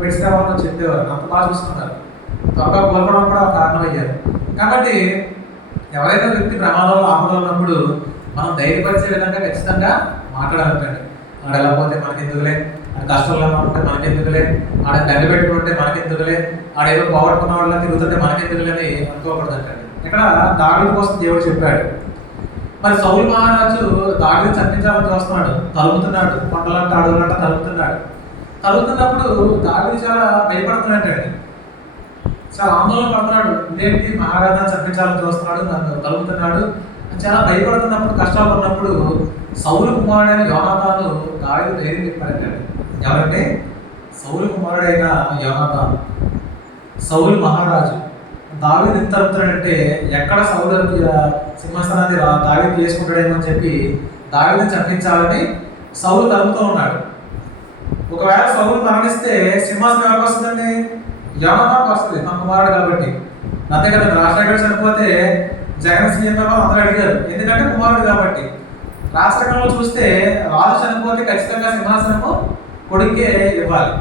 మెడిసిన్ అవ్వాలని చెప్పేవారు, అంత బాగా చూసుకున్నారు. త్వరగా కోల్పోవడం కూడా కారణం అయ్యారు. కాబట్టి ఎవరైతే వ్యక్తి ప్రమాదంలో ఆపదలో ఉన్నప్పుడు మనం ధైర్యపరిచే విధంగా ఖచ్చితంగా మాట్లాడాలంటండి. ఆడ ఎలా పోతే మనకి ఎందుకులే, ఆడ కష్టంలో ఉంటే మనకి ఎందుకులే, ఆడ దండ పెట్టుకుంటే మనకి ఎందుకులే, ఆడ ఏదో పోగొట్టుకున్న వాళ్ళ తిరుగుతుంటే మనకి ఎందుకులే అని అనుకోకూడదంటండి. ఇక్కడ దావీదు కోసం దేవుడు చెప్పాడు. మరి సౌలు మహారాజు దావీదు చంపించాలని చూస్తున్నాడు, తలుపుతున్నాడు, కొండలంట అడవులంట తలుపుతున్నాడు. తలుపుతున్నప్పుడు దావీదు చాలా భయపడుతున్నాడండి, చాలా ఆందోళన పడుతున్నాడు. ఇదేంటి మహారాజాన్ని చంపించాలని చూస్తున్నాడు, నన్ను తలుపుతున్నాడు, చాలా భయపడుతున్నప్పుడు, కష్టాలు ఉన్నప్పుడు సౌలు కుమారుడైన యోనాతాను దావీదు ధైర్యం చెప్పాడండి. ఎవరంటే సౌలు కుమారుడైన యోనాతాను, సౌలు మహారాజు. దావీదు ఎంత తలుపుతాడంటే ఎక్కడ సౌలు సింహాసనాన్ని దావీదు చేసుకుంటాడేమో అని చెప్పి దావీదుని చంపించాలని సౌలు తలుపుతూ ఉన్నాడు. ఒకవేళ సౌలు మరణిస్తే సింహాసనం ఎవరికి వస్తుందండి? యోనాతానుకు వస్తుంది, తన కుమారుడు కాబట్టి. అంతే కదండి, రాజశేఖర్ చనిపోతే జగన్ సీఎం అందరూ అడిగారు, ఎందుకంటే కుమారుడు కాబట్టి. రాష్ట్రంలో చూస్తే రాజు చనిపోతే ఖచ్చితంగా సింహాసనము కొడుకే ఇవ్వాలి,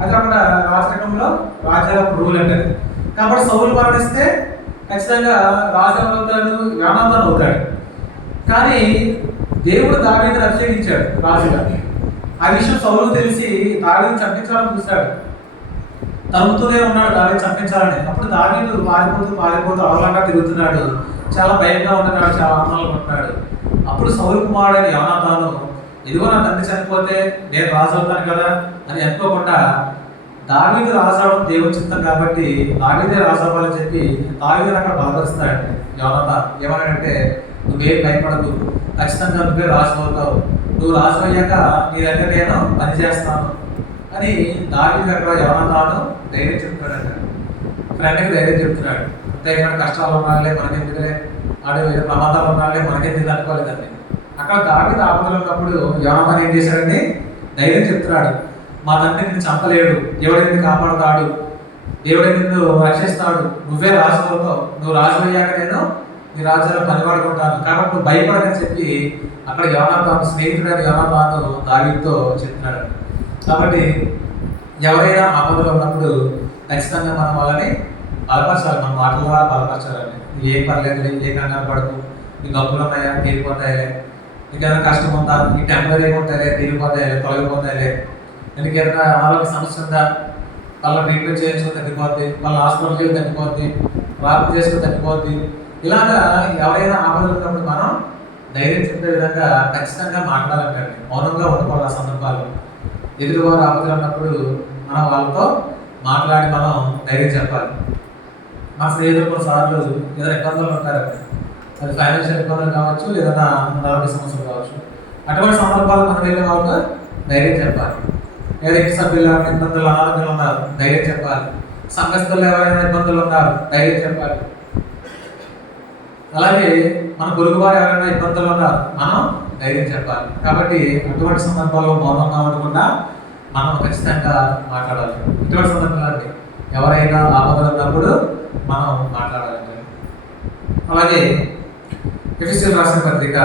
అది అక్కడ రాష్ట్రంలో రాజ్యాల రూల్ అంటారు. కాబట్టి సౌలు మరణిస్తే ఖచ్చితంగా రాజు అవుతాడు, యోనాతాను అవుతాడు. కానీ దేవుడు దావీదుని అభిషేకించాడు రాజుగా. ఆ విషయం సౌలు తెలిసి దావీదుని చంపించాలని చూశాడు, తలుపుతూనే ఉన్నాడు దావీదు చంపించాలని. అప్పుడు దావీదు పారిపోతూ అవలంగా తిరుగుతున్నాడు, చాలా భయంగా ఉంటున్నాడు, చాలా ఆందోళన పడుతున్నాడు. అప్పుడు సౌలు కుమారుడైన యోనాతాను, ఇదిగో నా తండ్రి చనిపోతే నేను రాజు అవుతాను కదా అని అనుకోకుండా, దావీదు రాజు అవడం దేవుని చిత్తం కాబట్టి దావీదే రాజు అవ్వాలని చెప్పి దావీదుని అక్కడ బలపరుస్తాడు యోనాతాను. ఏమనంటే, నువ్వేం భయపడదు, ఖచ్చితంగా నువ్వే రాజు అవుతావు, నువ్వు రాజు అయ్యాక నీ దగ్గర నేను పని చేస్తాను అని దావీదు అక్కడ యోనాతాను ధైర్యం చెప్తాడంట. ఫ్రెండ్కి ధైర్యం చెప్తున్నాడు. అంతేకాని కష్టాలు ఉన్నాలే మనకెందుకులే, ఆడు ప్రమాదాలు ఉన్నాలే మనకెందుకు అనుకోలేదండి. అక్కడ దావీదు ఆపదలో ఉన్నప్పుడు యోనాతాను ఏం చేశాడండి? ధైర్యం చెప్తున్నాడు. మా తండ్రి నిన్ను చంపలేడు, దేవుడు నిన్ను కాపాడుతాడు, దేవుడు నిన్ను రక్షిస్తాడు, నువ్వే రాజు అవుతావు, నువ్వు రాజు అయ్యాక నేను నీ రాజ్యాలు పనిపడుకుంటాను, కాబట్టి నువ్వు భయపడకని చెప్పి అక్కడ యోనాతాను, స్నేహితుడైన యోనాతాను దావీదుతో చెప్తున్నాడు. కాబట్టి ఎవరైనా ఆపదలో ఉన్నప్పుడు ఖచ్చితంగా మనం వాళ్ళని బలపరచాలి, మన మాటల ద్వారా బలపరచాలండి. ఏం పర్లేదు, ఏ కంగారు పడకు, నీకు అప్పులు ఉన్నాయా తీరిపోతాయిలే, నీకు ఏదైనా కష్టం ఉందా, ఈ టెంపరీ ఉంటాయిలే తీరిపోతాయిలే, తొలగిపోతాయిలే, నీకు ఏదైనా ఆరోగ్య సమస్య ఉందా, వాళ్ళ ట్రీట్మెంట్ చేయించుకుని తగ్గిపోద్ది, వాళ్ళ హాస్పిటల్కి తగ్గిపోద్ది, ప్రార్థన చేసుకుని తగ్గిపోద్ది. ఇలాగా ఎవరైనా ఆపదలు ఉన్నప్పుడు మనం ధైర్యం చెప్పే విధంగా ఖచ్చితంగా మాట్లాడాలంటండి. మౌనంగా ఉండకూడదు. ఆ సందర్భాల్లో ఎదురువారు ఆపదలు ఉన్నప్పుడు మనం వాళ్ళతో మాట్లాడి మనం ధైర్యం చెప్పాలి. మా స్నేహితులు కొన్నిసార్లు ఏదైనా ఇబ్బందులు ఉంటారండి. అది ఫైనాన్షియల్ ఇబ్బందులు కావచ్చు, ఏదైనా ఆరోగ్య సమస్యలు కావచ్చు. అటువంటి సందర్భాలు మనం వెళ్ళే వాళ్ళతో ధైర్యం చెప్పాలి. ఏదైనా సభ్యులు ఇబ్బందులు అనారోగ్యాలు ఉన్నారు, ధైర్యం చెప్పాలి. సంఘస్థులు ఎవరైనా ఇబ్బందులు ఉన్నారు, ధైర్యం చెప్పాలి. అలాగే మన పొరుగు వారు ఎవరైనా ఇబ్బందులు ఉన్నారు, మనం ధైర్యం చెప్పాలి. కాబట్టి అటువంటి సందర్భాల్లో మౌనంగా ఉండకుండా మనం ఖచ్చితంగా మాట్లాడాలి. ఇటువంటి సందర్భాలు ఎవరైనా ఆపదలు ఉన్నప్పుడు మనం మాట్లాడాలండి. అలాగే ఎఫెసీయులకు రాసిన పత్రిక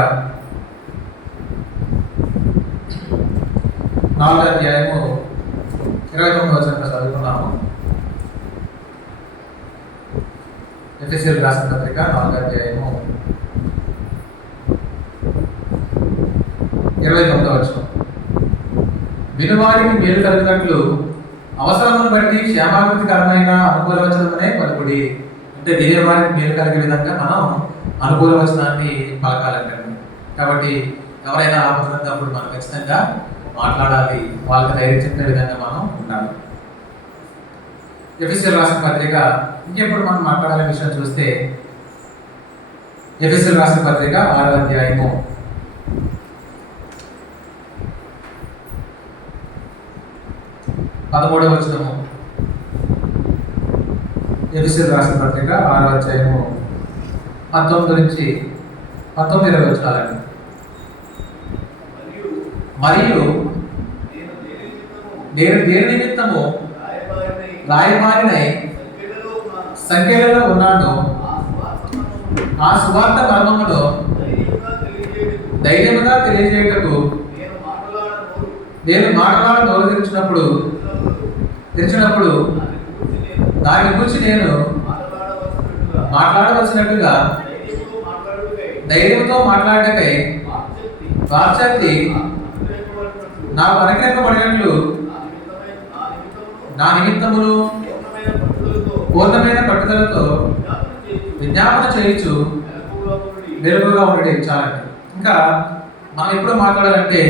4వ అధ్యాయము 29వ వచనం చదువుకున్నాము. ఎఫెసీయులకు రాసిన పత్రిక 4వ అధ్యాయము 29వ వచనం. వినువారికి మేలు కలిగినట్లు అవసరమును బట్టి క్షేమాభివృద్ధికరమైన అనుకూల వచనమనే పలుకుడి. అంటే వినేవారికి మేలు కలిగే విధంగా మనం అనుకూల వచనాన్ని పలకాలంటండి. కాబట్టి ఎవరైనా ఆపదన్నప్పుడు మనం ఖచ్చితంగా మాట్లాడాలి. వాళ్ళకి ధైర్యం చెప్పే విధంగా మనం ఉండాలి. ఎఫెసీయులకు రాసిన పత్రిక ఇంకెప్పుడు మనం మాట్లాడాలనే విషయం చూస్తే ఎఫెసీయులకు రాసిన పత్రిక 6వ అధ్యాయము 13వ వచనము. ఎఫెసీయులకు రాసిన పత్రిక 6వ అధ్యాయము 19 నుంచి 20 వచనాలండి. మరియు నేను దేని నిమిత్తము రాయబారినై సంఖ్యలలో ఉన్నాను, ఆ సువార్త మర్మమును ధైర్యముగా తెలియజేయటకు నేను మాటలాడ నోరు తెరిచినప్పుడు దాని గురించి నేను మాట్లాడవలసినట్టుగా ధైర్యంతో మాట్లాడటకై వాక్శక్తి నాకు అనుగ్రహింపబడినట్లు నా నిమిత్తమును పూర్ణమైన పట్టుదలతో విజ్ఞాపన చేయించు మెరుగుగా ఉండేది. చాలండి. ఇంకా మనం ఎప్పుడు మాట్లాడాలంటే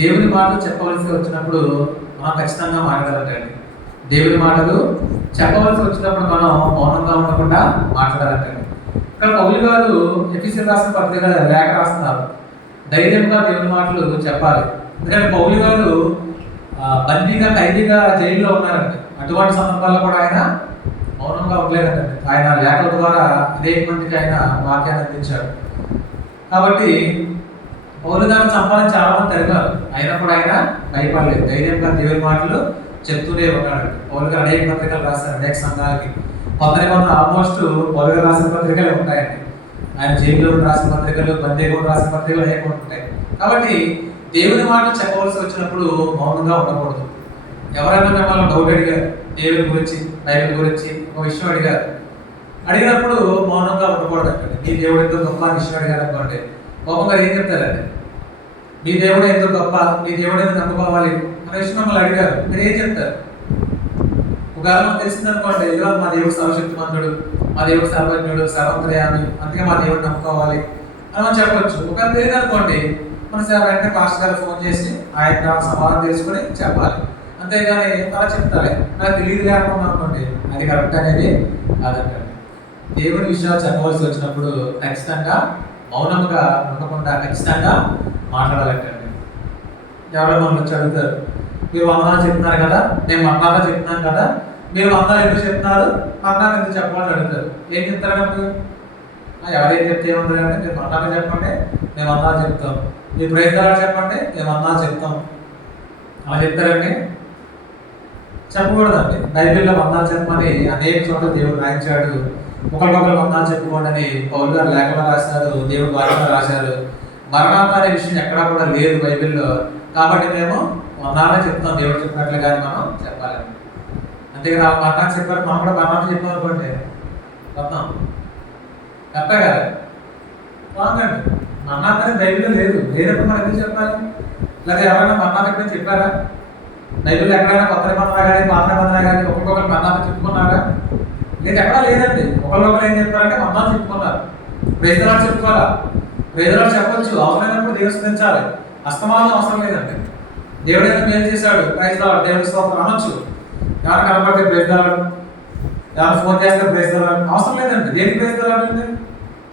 దేవుని మాటలు చెప్పవలసి వచ్చినప్పుడు మనం ఖచ్చితంగా మాట్లాడాలంటండి. దేవుని మాటలు చెప్పవలసి వచ్చినప్పుడు మనం మౌనంగా ఉండకుండా మాట్లాడాలంటండి. ఇక్కడ పౌలు గారు ఎఫెసీయులకు రాసిన పత్రిక లేఖ రాస్తున్నారు. ధైర్యంగా దేవుని మాటలు చెప్పాలి. ఎందుకంటే పౌలు గారు బందీగా ఖైదీగా జైల్లో ఉన్నారండి. అటువంటి సందర్భాల్లో కూడా ఆయన మౌనంగా ఉండలేదండి. ఆయన లేఖల ద్వారా అనేక మందికి ఆయన వాక్యాన్ని అందించాడు. కాబట్టి పౌలు గారు చంపాలని చాలా మంది తరిగారు, అయినా కూడా ఆయన భయపడలేదు. ధైర్యంగా దేవుని మాటలు చెప్తూనే ఉన్నాడు. పౌలు గారు అనేక పత్రికలు రాస్తారు, అనేక సంఘాలకి. కొత్త నిబంధన ఆల్మోస్ట్ పౌలు గారు రాసిన పత్రికలే ఉంటాయండి. ఆయన జైల్లో రాసిన పత్రికలు, బందీలో రాసిన పత్రికలు అనేక ఉంటాయి. కాబట్టి దేవుని మాటలు చెప్పవలసి వచ్చినప్పుడు మౌనంగా ఉండకూడదు. ఎవరైనా మిమ్మల్ని డౌట్ అడిగారు, దేవుని గురించి, బైబిల్ గురించి ఒక విషయం అడిగినప్పుడు మౌనంగా ఉండకూడదు. అంటే మీ దేవుడు ఎంతో గొప్ప విషయం అడిగారు అనుకోండి, కోపంగా ఏం చెప్తారండి? మీ దేవుడు ఎంతో గొప్ప, మీ దేవుడు ఎందుకు నమ్ముకోవాలి అనే విషయం మిమ్మల్ని అడిగారు, మీరు ఏం చెప్తారు? ఒకవేళ మనకు తెలిసిందనుకోండి, ఇదిగో మా దేవుడు సర్వశక్తిమంతుడు, మా దేవుడు సర్వజ్ఞుడు, సర్వంతర్యామి, అందుకే మా దేవుడు నమ్ముకోవాలి అని మనం చెప్పొచ్చు. ఒకవేళ తెలియదు అనుకోండి, మన వెంటనే పాస్టర్ గారు ఫోన్ చేసి ఆయన సమాధానం తెలుసుకొని చెప్పాలి. అంతేగాని అలా చెప్తారే నాకు తెలియదు కారణం అనుకోండి, అది కరెక్ట్ అనేది కాదంటండి. దేవుని విషయాలు చెప్పవలసి వచ్చినప్పుడు ఖచ్చితంగా మౌనంగా ఉండకుండా ఖచ్చితంగా మాట్లాడాలంటండి. ఎవరో మనం వచ్చి అడుగుతారు, మీరు వందనాలు చెప్తున్నారు కదా, నేను మరణాలు చెప్తున్నాను కదా, మీరు వందనాలు ఎందుకు చెప్తున్నారు, మరణాలు ఎందుకు చెప్పాలని అడుగుతారు. ఏం చెప్తారండి? ఎవరేం చెప్తే ఏముంటుంది అంటే, మీరు మరణాలు చెప్పండి, మేము వందనాలు చెప్తాం. మీరు ప్రయత్నాలు చెప్పండి, మేము వందనాలు చెప్తాం. అలా చెప్తారండి? చెప్పకూడదండి. బైబిల్లో వందనాలు చెప్పమని అనేక చోట్ల దేవుడు రాయించాడు. ఒకరికొకరు వందనాలు చెప్పుకోండి అని పౌలు గారు లేఖలో రాశారు, దేవుడు వాక్యంలో రాశారు. మరణాలు అనే విషయం ఎక్కడా కూడా లేదు బైబిల్లో. కాబట్టి మేము వందనాలే చెప్తాం, దేవుడు చెప్పినట్లు కానీ మనం చెప్పాలండి. అంతేగాని ఆ మరణాలు చెప్పారు, మనం కూడా మరణాలు చెప్పాం అనుకోండి, వద్దాం తప్పే కదా. బాగుందండి, మరణాలు అనేది బైబిల్లో లేదు. లేనప్పుడు మనం ఎందుకు చెప్పాలి? లేదా ఎవరైనా మరణాలు ఎప్పుడైనా చెప్పారా? బైబిల్ ఎక్కడైనా కొత్త నిబంధన కానీ పాత నిబంధన కానీ ఒకరికొకరు మరణాలు చెప్పుకున్నారా? లేదు, ఎక్కడా లేదండి. ఒకరికొకరు ఏం చెప్తారంటే మరణాలు చెప్పుకున్నారు. ప్రైస్తలాలు చెప్పుకోవాలా? పేదవాళ్ళు చెప్పొచ్చు, అవసరమైనప్పుడు దేవుడు స్తుతించాలి. అస్తమానం అవసరం లేదండి. దేవుడు ఏదో మేలు చేశాడు, ప్రైజ్ లార్డ్, దేవుడి స్తోత్రం అనొచ్చు. ఎవరు కనబడితే ప్రైజ్ లార్డ్, ఎవరు ఫోన్ చేస్తే ప్రైజ్ లార్డ్, అవసరం లేదండి. దేనికి ప్రైజ్ లార్డ్ అండి?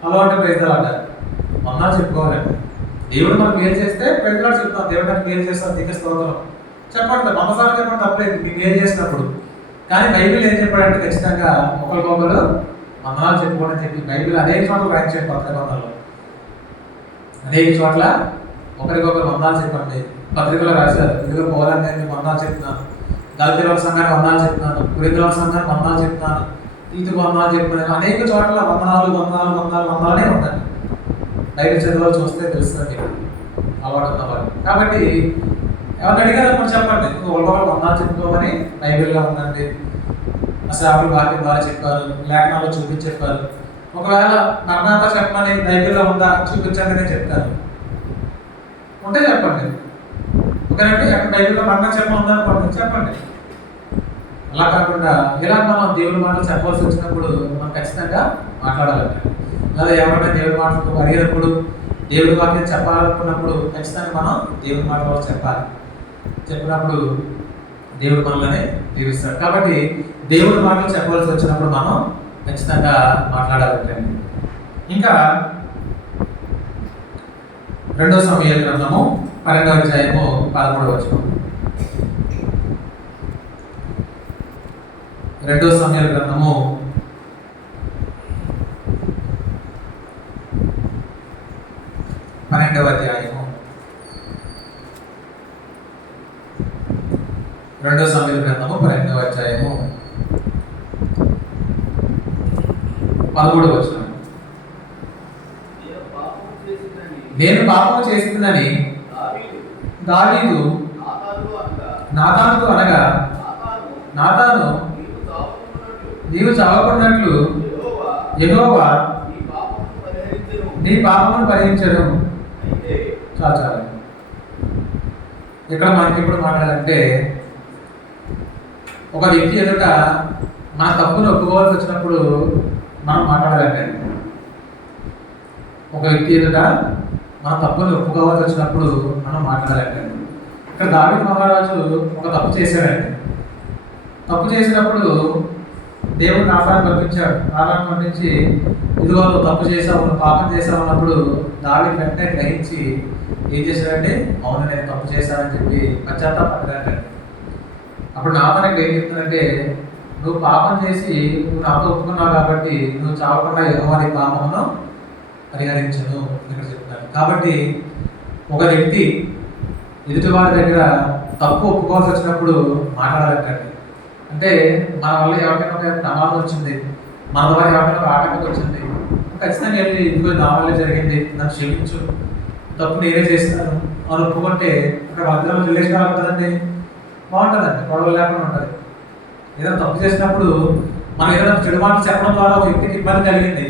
అలవాటు ప్రైజ్ లార్డ్ వందనాలు చెప్పుకోవాలండి. దేవుడు మనకు మేలు చేస్తే ప్రైజ్ లార్డ్ చెప్తాం. దేవుడు నాకు మేలు చేస్తాను, దీనికి స్తోత్రం చెప్పండి. 100 సార్లు చెప్పండి, తప్పలేదు మీకు మేలు చేసినప్పుడు. కానీ బైబిల్ ఏం చెప్పాడంటే ఖచ్చితంగా ఒకరికొకరు వందనాలు చెప్పుకోవడం చెప్పి బైబిల్ అనేక చోట్ల రాయించాడు. కొత్త గ్రంథంలో అనేక చోట్ల ఒకరికొకరు వందనాలు చెప్పండి పత్రికలో రాశారు. ఇదిగో పౌలంటే నేను వందనాలు చెప్తున్నాను, గలతీయుల సంఘానికి వందనాలు చెప్తున్నాను, కొరింథీయుల సంఘానికి వందనాలు చెప్తున్నాను, తీతుకు వందనాలు చెప్తున్నాను. అనేక చోట్ల వందనాలు వందనాలు వందనాలు వందనాలే ఉంటాయి. బైబిల్ చదివాలు చూస్తే తెలుస్తుంది అలవాటు ఉన్నవారు. కాబట్టి ఎవరిని అడిగారు మనం చెప్పండి, ఒకరికొకరు వందనాలు చెప్పుకోమని బైబిల్లో ఉందండి. అసలు వాక్యం ద్వారా చెప్పారు, లేఖనాల్లో చూపించి చెప్పారు. ఒకవేళ మరణాత చెప్పమని బైబిల్లో ఉందా చూపించండి నేను చెప్తాను. ఉంటే చెప్పండి. ఓకేనండి, అక్కడ బైబిల్లో మరణం చెప్పమని ఉందా అనుకోండి చెప్పండి. అలా కాకుండా ఇలా మనం దేవుడి మాటలు చెప్పవలసి వచ్చినప్పుడు మనం ఖచ్చితంగా మాట్లాడాలండి. లేదా ఎవరైనా దేవుడి మాటలు అడిగినప్పుడు, దేవుడి వాక్యం చెప్పాలనుకున్నప్పుడు ఖచ్చితంగా మనం దేవుడి మాటలు చెప్పాలి. చెప్పినప్పుడు దేవుడు మనల్ని దీవిస్తాడు. కాబట్టి దేవుడి మాటలు చెప్పవలసి వచ్చినప్పుడు మనం ఖచ్చితంగా మాట్లాడాలంటే. ఇంకా 2 సమూయేలు గ్రంథము 12వ అధ్యాయము 13వ వచనం. 2 సమూయేలు గ్రంథము 12వ అధ్యాయము 2 సమూయేలు గ్రంథము 12వ అధ్యాయము 13వ వచనం. నేను పాపము చేసిందని దావీదు నాతానుతో అనగా, నాతాను నీవు చావకున్నట్లు యెహోవా నీ పాపమును పరిహరించను. చాలు చాలు. ఇక్కడ మనకి ఇప్పుడు మాట్లాడాలంటే, ఒక వ్యక్తి ఎదుట మన తప్పును ఒప్పుకోవాల్సి వచ్చినప్పుడు మనం మాట్లాడాలంటే, ఒక వ్యక్తి ఎదుట మన తప్పును ఒప్పుకోవాల్సి వచ్చినప్పుడు మనం మాట్లాడాలంటే, ఇక్కడ దావీదు మహారాజు ఒక తప్పు చేశాడండి. తప్పు చేసినప్పుడు దేవుడు నాతాను పంపించాడు. నాతాను పంపించి, ఇదిగో నువ్వు తప్పు చేసావు, నువ్వు పాపం చేసావు అన్నప్పుడు దావీదు వెంటనే గ్రహించి ఏం చేశాడంటే, అవును నేను తప్పు చేశానని చెప్పి పశ్చాత్తాపడ్డాడండి. అప్పుడు నాతాను ఏం చెప్తానంటే, నువ్వు పాపం చేసి నువ్వు నాతో ఒప్పుకున్నావు కాబట్టి నువ్వు చావకుండా యెహోవా నీ పాపమును పరిహరించను ఇక్కడ చెప్తున్నాను. కాబట్టి ఒక వ్యక్తి ఎదుటివారి దగ్గర తప్పు ఒప్పుకోవాల్సి వచ్చినప్పుడు మాట్లాడాలంటండి. అంటే మన వల్ల ఎవరికైనా ఒక ప్రమాదం వచ్చింది, మన ద్వారా ఎవరికైనా ఒక ఆటంకం వచ్చింది, ఖచ్చితంగా వెళ్ళి ఇదిగో నా వల్ల జరిగింది, నన్ను క్షమించు, తప్పు నేనే చేస్తాను అని ఒప్పుకుంటే అక్కడ మధ్యలో రిలేషన్ అవుతుందండి, బాగుంటుందండి, గొడవలు లేకుండా ఉంటుంది. ఏదైనా తప్పు చేసినప్పుడు మనం ఏదైనా చెడు మాటలు చెప్పడం ద్వారా ఒక వ్యక్తికి ఇబ్బంది కలిగింది,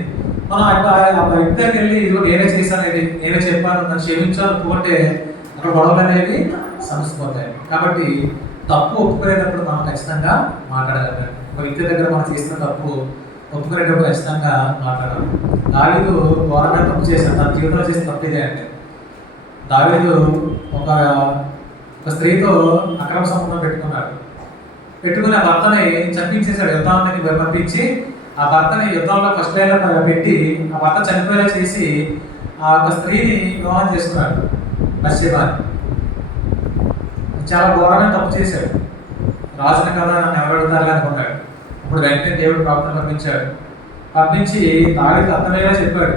మనం ఆ వ్యక్తి దగ్గరికి వెళ్ళి ఇదిగో నేనే చేశాను, ఇది నేనే చెప్పాను, నన్ను క్షమించాను ఒప్పుకుంటే అక్కడ గొడవలు అనేవి సమసిపోతాయి. కాబట్టి తప్పు ఒప్పుకునేటప్పుడు మనం ఖచ్చితంగా మాట్లాడాలి. ఒక వ్యక్తి దగ్గర మనం చేసిన తప్పు ఒప్పుకునేటప్పుడు ఖచ్చితంగా మాట్లాడాలి. దావీదు ఘోరమైన తప్పు చేశాడు, తన జీవితంలో చేసిన తప్పు ఇదే అంటే. దావీదు ఒక స్త్రీతో అక్రమ సంబంధం పెట్టుకుని ఆ భర్తని చంపించేశాడు. యుద్ధానికి పంపించి ఆ భర్తని యుద్ధంలో ఫస్ట్ లైన్లో పెట్టి ఆ భర్త చనిపోయేలా చేసి ఆ ఒక స్త్రీని వివాహం చేసుకున్నాడు, బత్షెబాని. చాలా ఘోరమైన తప్పు చేశాడు. రాజుని కదా నన్ను ఎవరు అడుగుతారు అనుకున్నాడు. అప్పుడు వెంటనే దేవుడు ప్రవక్తను పంపించి దావీదుకు అర్థమయ్యేలా చెప్పాడు.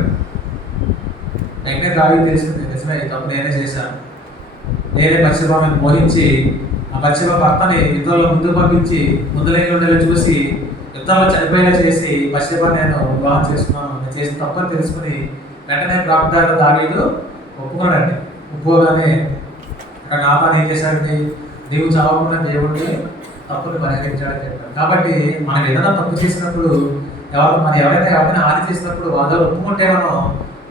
వెంటనే దావీదు తెలిసింది, నిజమే ఈ తప్పు నేనే చేశాను, నేనే బత్షెబాని మోహించి ఆ బత్షెబ భర్తని యుద్ధంలో ముందుకు పంపించి ముందు లైన్లో ఉండేలా చూసి యుద్ధంలో చనిపోయేలా చేసి బత్షెబ నేను వివాహం చేసుకున్నాను, నేను చేసిన తప్పని తెలుసుకుని వెంటనే ప్రవక్త దావీదు ఒప్పుకున్నాడండి. ఒప్పుకోగానే అక్కడ నాతాను ఏం చేశాడండి, నీవు చావకుండా దేవుడిని తప్పుని పరిహరించాడని చెప్పాడు. కాబట్టి మనం ఏదైనా తప్పు చేసినప్పుడు ఎవరైనా హాని చేసినప్పుడు వాళ్ళ ఒప్పుకుంటే మనం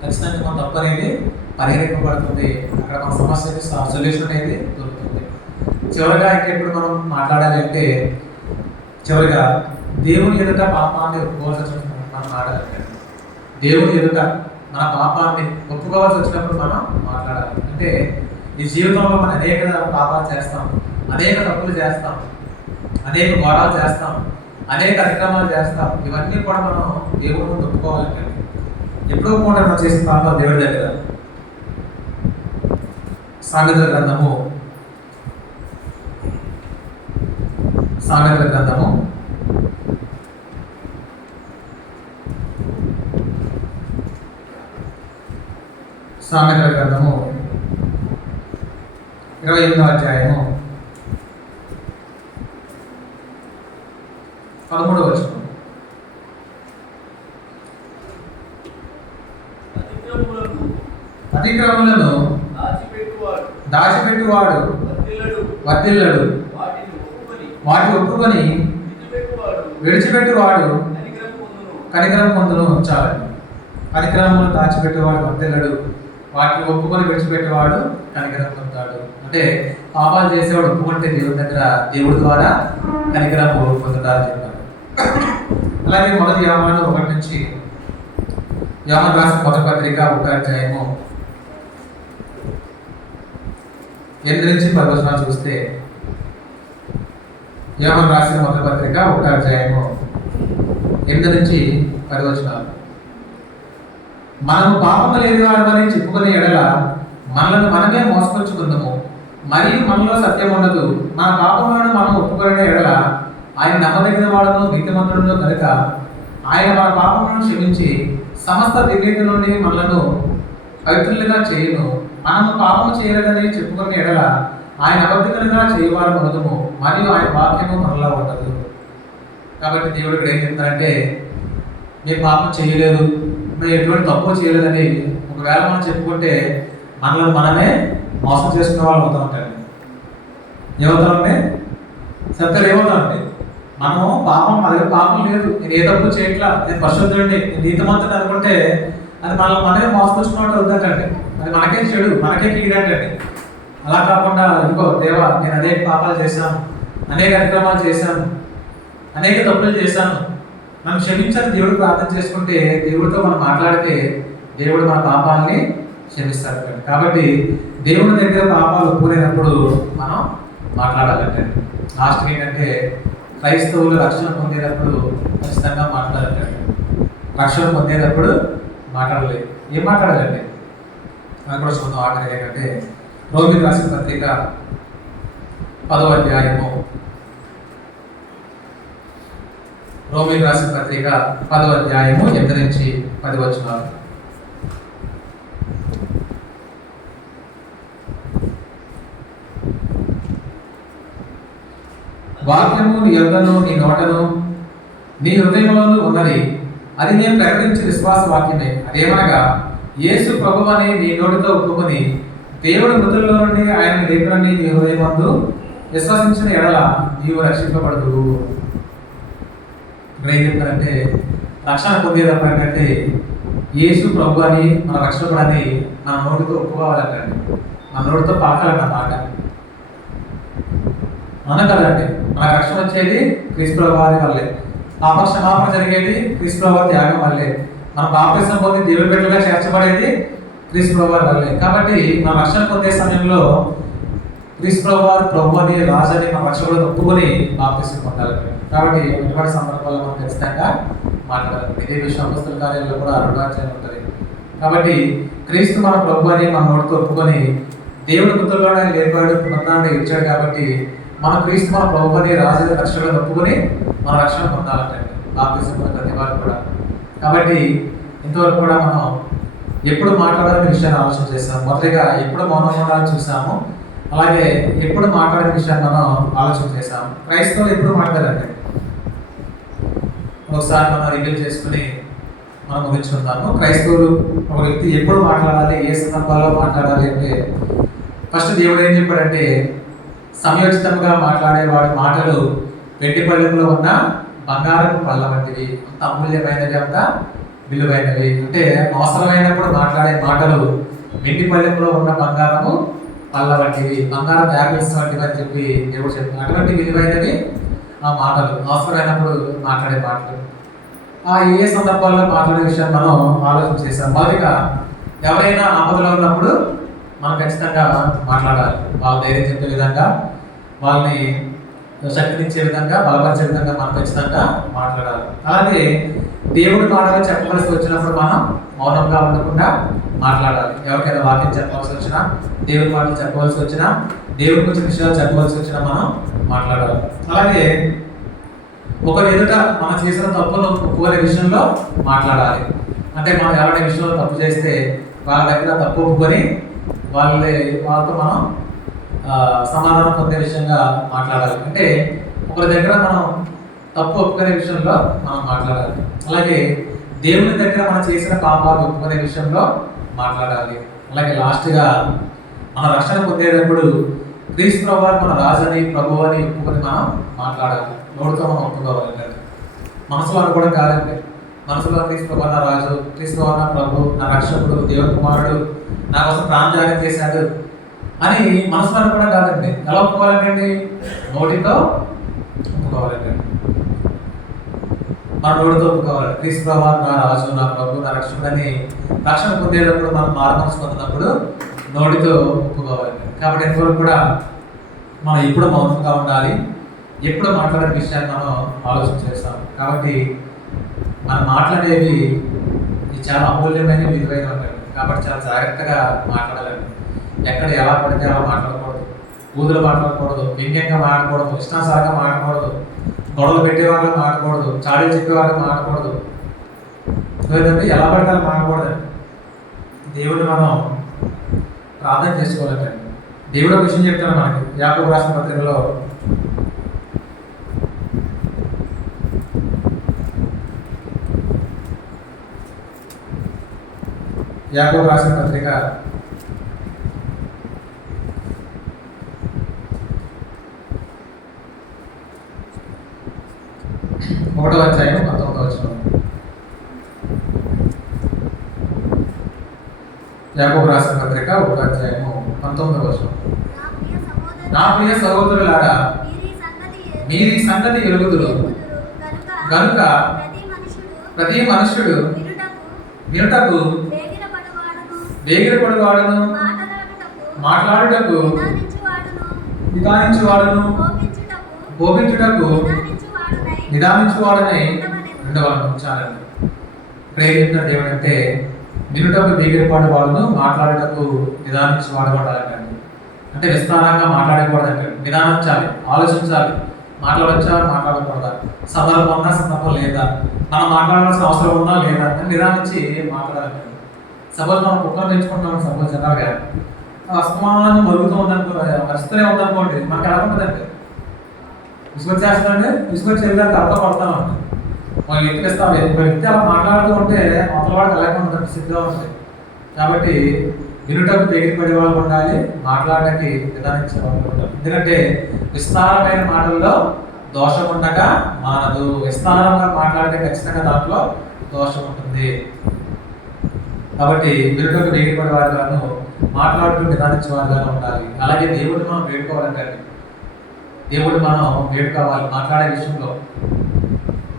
ఖచ్చితంగా మన తప్పు అనేది పరిహరింపబడుతుంది. అక్కడ మన సమస్యకి సొల్యూషన్ అనేది దొరుకుతుంది. చివరిగా ఇంకెప్పుడు మనం మాట్లాడాలి అంటే, చివరిగా దేవుని ఎదుట పాపాన్ని ఒప్పుకోవాల్సి మనం మాట్లాడాలి. దేవుని ఎదుట మన పాపాన్ని ఒప్పుకోవాల్సి వచ్చినప్పుడు మనం మాట్లాడాలి. అంటే ఈ జీవితంలో మనం అనేక పాపాలు చేస్తాం, అనేక తప్పులు చేస్తాం, అనేక ఘోరాలు చేస్తాం, అనేక అతిక్రమాలు చేస్తాం. ఇవన్నీ కూడా మనం దేవుడి ముందు ఒప్పుకోవాలంటే ఎప్పుడూ కూడా మనం చేసిన పాపాలు దేవుడి దగ్గర. సామెతల గ్రంథము 28వ అధ్యాయము 13వ వచనం. అతిక్రమములను దాచిపెట్టువాడు వర్ధిల్లడు, వాటి ఒప్పుకొని విడిచిపెట్టువాడు కనికరం పొందును. ఉంచాలని అతిక్రమములను దాచిపెట్టేవాడు వర్ధిల్లడు, వాటిని ఒప్పుకొని విడిచిపెట్టేవాడు కనికరం పొందుతాడు. అంటే పాపాలు చేసేవాడు ఒప్పుకుంటే దేవుడి దగ్గర, దేవుడి ద్వారా కనికరం పొందుతారు చెప్పారు. అలాగే మొదటి యోహాను 1 నుంచి, యోహాను రాసిన మొదటి పత్రిక 1వ అధ్యాయము 8 నుంచి 10 వచనాలు చూస్తే, యోహాను రాసిన మొదటి పత్రిక 1వ అధ్యాయము 8 నుంచి 10 వచనాలు. మనము పాపము లేని వాడమని చెప్పుకునే ఎడల మనల్ని మనమే మోసపరుచుకుందాము, మరియు మనలో సత్యం ఉండదు. మన పాపములను మనం ఒప్పుకునే ఎడల ఆయన నమ్మదగిన వాడును నీతిమంతుడును కనుక ఆయన మన పాపములను క్షమించి సమస్త దుర్నీతి నుండి మనలను పవిత్రులుగా చేయును. మనము పాపము చేయలేదని చెప్పుకునే ఎడల ఆయన అబద్ధికులుగా చేయవారు మొదము, మరియు ఆయన వాక్యము మనలో ఉండదు. కాబట్టి దేవుడు ఇక్కడ ఏం చెప్తారంటే, మేము పాపం చేయలేదు, మేము ఎటువంటి తప్పు చేయలేదని ఒకవేళ మనం చెప్పుకుంటే మనల్ని మనమే మోసం చేసుకునే వాళ్ళు అవుతా ఉంటారు. ఏమవుతామంటే సత్యాలు ఏమవుతామంటే, మనము పాపం, మన దగ్గర పాపం లేదు, నేను ఏ తప్పు చేయట్లా, నేను పరిశుద్ధుడిని, నేను నీతిమంతుడు అనుకుంటే అది మనల్ని మనమే మోసపరుచుకున్నట్టు అవుతాకండి. అది మనకే చెడు, మనకే కీడంటండి. అలా కాకుండా ఇంకో దేవా, నేను అనేక పాపాలు చేశాను, అనేక అతిక్రమాలు చేశాను, అనేక తప్పులు చేశాను, మనం క్షమించాలని దేవుడు ప్రార్థన చేసుకుంటే, దేవుడితో మనం మాట్లాడితే దేవుడు మన పాపాలని క్షమిస్తాడు. కాబట్టి దేవుడి దగ్గర పాపాలు ఒప్పుకునేటప్పుడు మనం మాట్లాడాలంటే, లాస్ట్ ఏంటంటే క్రైస్తవులు రక్షణ పొందేటప్పుడు ఖచ్చితంగా మాట్లాడాలంటే, రక్షణ పొందేటప్పుడు మాట్లాడలేదు. ఏం మాట్లాడాలంటే అది కూడా చూద్దాం. ఆఖరి ఏంటంటే రోమిలకు రాసిన పత్రిక 10వ అధ్యాయము, రోమిలకు రాసిన పత్రిక 10వ అధ్యాయము 8 నుంచి 10 వచనాలు. వాక్యము నీ యొద్దను, నీ నోటను, నీ హృదయంలోనూ ఉన్నది, అది నేను ప్రకటించే విశ్వాస వాక్యమే. అదేమనగా యేసు ప్రభువని నీ నోటితో ఒప్పుకొని దేవుడు మృతుల్లో నుండి ఆయన లేపునని నీ హృదయమందు విశ్వసించిన ఎడల నీవు రక్షింపబడదు. ఇక్కడ ఏం చెప్తారంటే, రక్షణ పొందేటప్పుడు ఏంటంటే యేసు ప్రభు అని, మన రక్షకుడు అని మన నోటితో ఒప్పుకోవాలంటండి. మన నోటితో పాకాలన్నమాట. మన కదండి, మనకు రక్షణ వచ్చేది క్రీస్తు ప్రభు వారి వల్లే, పాప క్షమాపణ జరిగేది క్రీస్తు ప్రభు వారి త్యాగం వల్లే, మన బాప్తిసం పొంది దేవుని బిడ్డలుగా చేర్చబడేది క్రీస్తు ప్రభు వారి వల్లే. కాబట్టి మన రక్షణ పొందే సమయంలో క్రీస్తు ప్రభు వారు ప్రభు అని, రాజని మన రక్షకుడు ఒప్పుకొని బాప్తిసం పొందాలి. కాబట్టి ఎటువంటి సందర్భాల్లో మనం ఖచ్చితంగా మాట్లాడాలి. ఇదే విషయం అపొస్తలుల కార్యాల్లో కూడా 2వ అధ్యాయం ఉంటుంది. కాబట్టి క్రీస్తు మన ప్రభు అని మన నోటితో ఒప్పుకొని దేవుడు మృతుల్లో లేపాడు, పునరుద్ధరణ ఇచ్చాడు. కాబట్టి మన క్రీస్తు మన ప్రభు అని, రాజని, రక్షకుడు ఒప్పుకొని మన రక్షణ పొందాలంటే బాప్తిసం పొందిన ప్రతి వారు కూడా. కాబట్టి ఇంతవరకు కూడా మనం ఎప్పుడు మాట్లాడాలనే విషయాన్ని ఆలోచన చేసాము. మొదటిగా ఎప్పుడు మౌనం ఉండాలని చూసాము, అలాగే ఎప్పుడు మాట్లాడే విషయాన్ని మనం ఆలోచన చేసాము. క్రైస్తవులు ఎప్పుడు మాట్లాడాలంటే ఒకసారి మనం రివీల్ చేసుకుని మనం ముగించుకుందాము. క్రైస్తవులు ఒక వ్యక్తి ఎప్పుడు మాట్లాడాలి, ఏ సందర్భాల్లో మాట్లాడాలి అంటే, ఫస్ట్ దేవుడు ఏం చెప్పాడంటే, సమయోచితంగా మాట్లాడే వాడి మాటలు వెండి పళ్ళెంలో ఉన్న బంగారపు పళ్ళ వంటివి, అంత అమూల్యమైనవి, అంత విలువైనవి. అంటే అవసరమైనప్పుడు మాట్లాడే మాటలు వెండి పళ్ళెంలో ఉన్న బంగారము పళ్ళ వంటివి, బంగారం యాపిల్స్ వంటివి అని చెప్పి దేవుడు చెప్తున్నాడు. అటువంటి విలువైనవి ఆ మాటలు, అవసరమైనప్పుడు మాట్లాడే మాటలు. ఏ సందర్భాల్లో మాట్లాడే విషయాన్ని మనం ఆలోచన చేసాం. మొదటిగా ఎవరైనా ఆపదలో ఉన్నప్పుడు మనం ఖచ్చితంగా మాట్లాడాలి. వాళ్ళ ధైర్యం చెప్పే విధంగా, వాళ్ళని శక్తినిచ్చే విధంగా, బలపరిచే విధంగా మనం ఖచ్చితంగా మాట్లాడాలి. అలాగే దేవుడి మాటలు చెప్పవలసి వచ్చినప్పుడు మనం మౌనంగా ఉండకుండా మాట్లాడాలి. ఎవరికైనా వాక్యం చెప్పవలసి వచ్చినా, దేవుడి మాటలు చెప్పవలసి వచ్చినా, దేవుడి గురించి విషయాలు చెప్పవలసి వచ్చినా మనం మాట్లాడాలి. అలాగే ఒకరి ఎదుట మనం చేసిన తప్పును ఒప్పుకునే విషయంలో మాట్లాడాలి. అంటే మనం ఎవరైనా విషయంలో తప్పు చేస్తే వాళ్ళ దగ్గర తప్పు ఒప్పుకొని వాళ్ళతో మనం సమాధానం పొందే విషయంగా మాట్లాడాలి. అంటే ఒకరి దగ్గర మనం తప్పు ఒప్పుకునే విషయంలో మనం మాట్లాడాలి. అలాగే దేవుని దగ్గర మనం చేసిన పాపాలు ఒప్పుకునే విషయంలో మాట్లాడాలి. అలాగే లాస్ట్గా మన రక్షణ పొందేటప్పుడు క్రీస్తు ప్రభువు మన రాజని, ప్రభువు అని ఒప్పుకొని మనం మాట్లాడాలి. నోటితో మనం ఒప్పుకోవాలి. మనసులో అనుకోవడం కాదండి. మనసులో క్రీస్తు ప్రభు నా రాజు, క్రీస్తు ప్రభు నా ప్రభు, నా రక్షకుడు, దేవుని కుమారుడు, నా కోసం ప్రాణత్యాగం చేశాడు అని మనసులో అనుకోవడం కాదండి. ఎలా ఒప్పుకోవాలండి? నోటితో ఒప్పుకోవాలండి. మన నోటితో ఒప్పుకోవాలి. క్రీస్తు ప్రభు నా రాజు, నా ప్రభు, నా రక్షకుడు అని రక్షణ పొందేటప్పుడు మనం మారుమనసు పొందినప్పుడు నోటితో ఒప్పుకోవాలి. కాబట్టి ఎంతవరకు కూడా మనం ఎప్పుడు మౌనంగా ఉండాలి, ఎప్పుడు మాట్లాడే విషయాన్ని మనం ఆలోచన చేస్తాం. కాబట్టి మన మాట్లాడేవి చాలా అమూల్యమైన, విలువైన ఉంటాయి. కాబట్టి చాలా జాగ్రత్తగా మాట్లాడాలండి. ఎక్కడ ఎలా పడితే అలా మాట్లాడకూడదు, ఊదులు మాట్లాడకూడదు, వ్యంగ్యంగా మాట్లాడకూడదు, ఇష్టానుసారంగా మాట్లాడకూడదు, గొడవలు పెట్టేవాళ్ళకి మాట్లాడకూడదు, చాడీలు చెప్పేవాళ్ళకి మాట్లాడకూడదు, లేదంటే ఎలా పడితే అలా మాట్లాడకూడదండి. దేవుడిని మనం ప్రార్థన చేసుకోవాలంటే దేవుడు ఒక విషయం చెప్తాను మనకి. యాకోబు రాసిన పత్రికలో యాకోబు రాసిన పత్రిక 1వ అధ్యాయం 19వ వచనం. యాకోబు రాసిన పత్రిక 1వ అధ్యాయము 19వ వచనం. నా ప్రియ సహోదరులారా, మీరు ఈ సంగతి ఎరుగుదురు గనుక ప్రతి మనుష్యుడు వినుటకు వేగిరపడువాడును, మాట్లాడుటకు నిదానించువాడును, కోపించుటకు నిదానించువాడని ఉండవలను. చాలండి. ప్రేమించిన దేవుడు అంటే వినుటకు వేగిరపడు వాడును, మాట్లాడుటకు నిదానించువాడు పడాలండి. అంటే విస్తారంగా మాట్లాడకూడదండి. నిదానించాలి, ఆలోచించాలి. మాట్లాడచ్చా, మాట్లాడకూడదా, సందర్భం ఉందా, సందర్భం లేదా, మనం మాట్లాడాల్సిన అవసరం ఉందా లేదా అని నిదానించి మాట్లాడాలి. సపోజ్ మనం కుక్కను పెంచుకుంటాం, సపోజ్ జనరల్గా అస్తమానం మరుగుతూ ఉందనుకో, వస్తూనే ఉందనుకోండి, మనకు ఎలా ఉంటుందండి? విసుకొచ్చేస్తుందండి. విసుకొచ్చి వెళ్ళడానికి అర్థం పడతామండి. మనం ఎక్కిస్తాం. వ్యక్తి అలా మాట్లాడుతూ ఉంటే అవతల వాడికి అలాగే ఉంటుంది, సిద్ధంగా ఉంటుంది. కాబట్టి వినుటకు తెగిపడే వాళ్ళు ఉండాలి, మాట్లాడడానికి నిదానించే వాళ్ళు ఉండాలి. ఎందుకంటే విస్తారమైన మాటల్లో దోషం ఉండగా మానదు. విస్తారంగా మాట్లాడితే ఖచ్చితంగా దాంట్లో దోషం ఉంటుంది. కాబట్టి వినుటకు తెగిపడే వారుగాను, మాట్లాడుతూ నిదానించే వారుగాను ఉండాలి. అలాగే దేవుడిని మనం వేడుకోవాలంటే, దేవుడు మనం వేడుకోవాలి మాట్లాడే విషయంలో.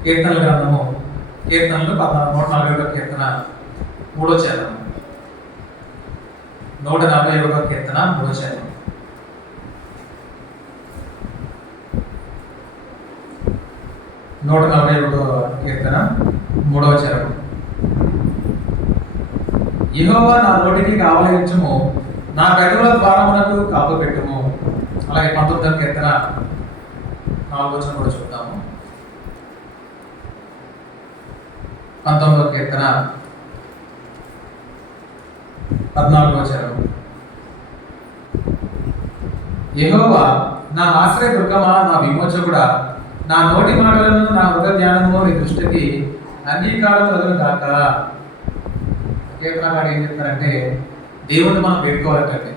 కీర్తనల గ్రంథము, కీర్తనలు 141వ కీర్తన 3వ చరణం, 141వ కీర్తన 3వ చరణం. కీర్తన 3వ చరణం. యెహోవా నా నోటికి కావలించుము, నా పెదవుల ద్వారమునకు కాపు పెట్టుము. అలాగే 19వ కీర్తన 4వ వచనం కూడా చూద్దాము. 19వ కీర్తన 14వ వచనం. యెహోవా నా ఆశ్రయ దుర్గమా, నా విమోచకుడా, నా నోటి మాటలను, నా హృదయ ధ్యానము నీ దృష్టికి అంగీకారం కలుగును గాక. కీర్తనకారుడు ఏం చెప్తారంటే, దేవుడిని మనం వేడుకోవాలంటే,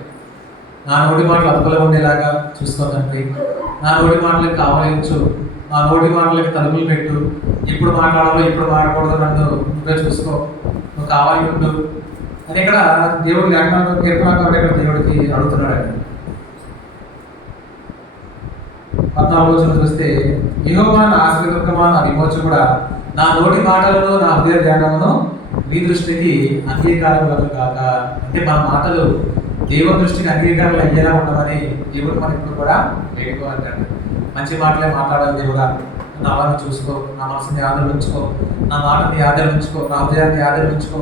నా నోటి మాటలు అదుపులో ఉండేలాగా చూసుకోదండి. నా నోటి మాటలకు కావలించు, నా నోటి మాటలకి తలుపులు పెట్టు. ఎప్పుడు మాట్లాడాలో, ఎప్పుడు మాట్లాడకూడదు నన్ను నువ్వే చూసుకో, నువ్వు కావాలి ఉండు అని ఇక్కడ దేవుడు లేఖనాలు, కీర్తనకారుడు ఇక్కడ దేవుడికి అడుగుతున్నాడండి. 14వ వచనం చూస్తే, యెహోవా నా ఆశ్రయ దుర్గమా, నా విమోచకుడా, నా నోటి మాటలను నా హృదయ ధ్యానమును మీ దృష్టికి అంగీకారములకు కాక. అంటే మన మాటలు దేవుని దృష్టికి అంగీకారాలు అయ్యేలా ఉండమని దేవుడు మనం ఇప్పుడు కూడా వేడుకోవాలంటే మంచి మాటలే మాట్లాడాలి. దేవుడా నా వాళ్ళని చూసుకో, నా మనసుని ఆదరణ ఉంచుకో, నా మాటని ఆదరణ ఉంచుకో, నా హృదయాన్ని ఆదరణ ఉంచుకో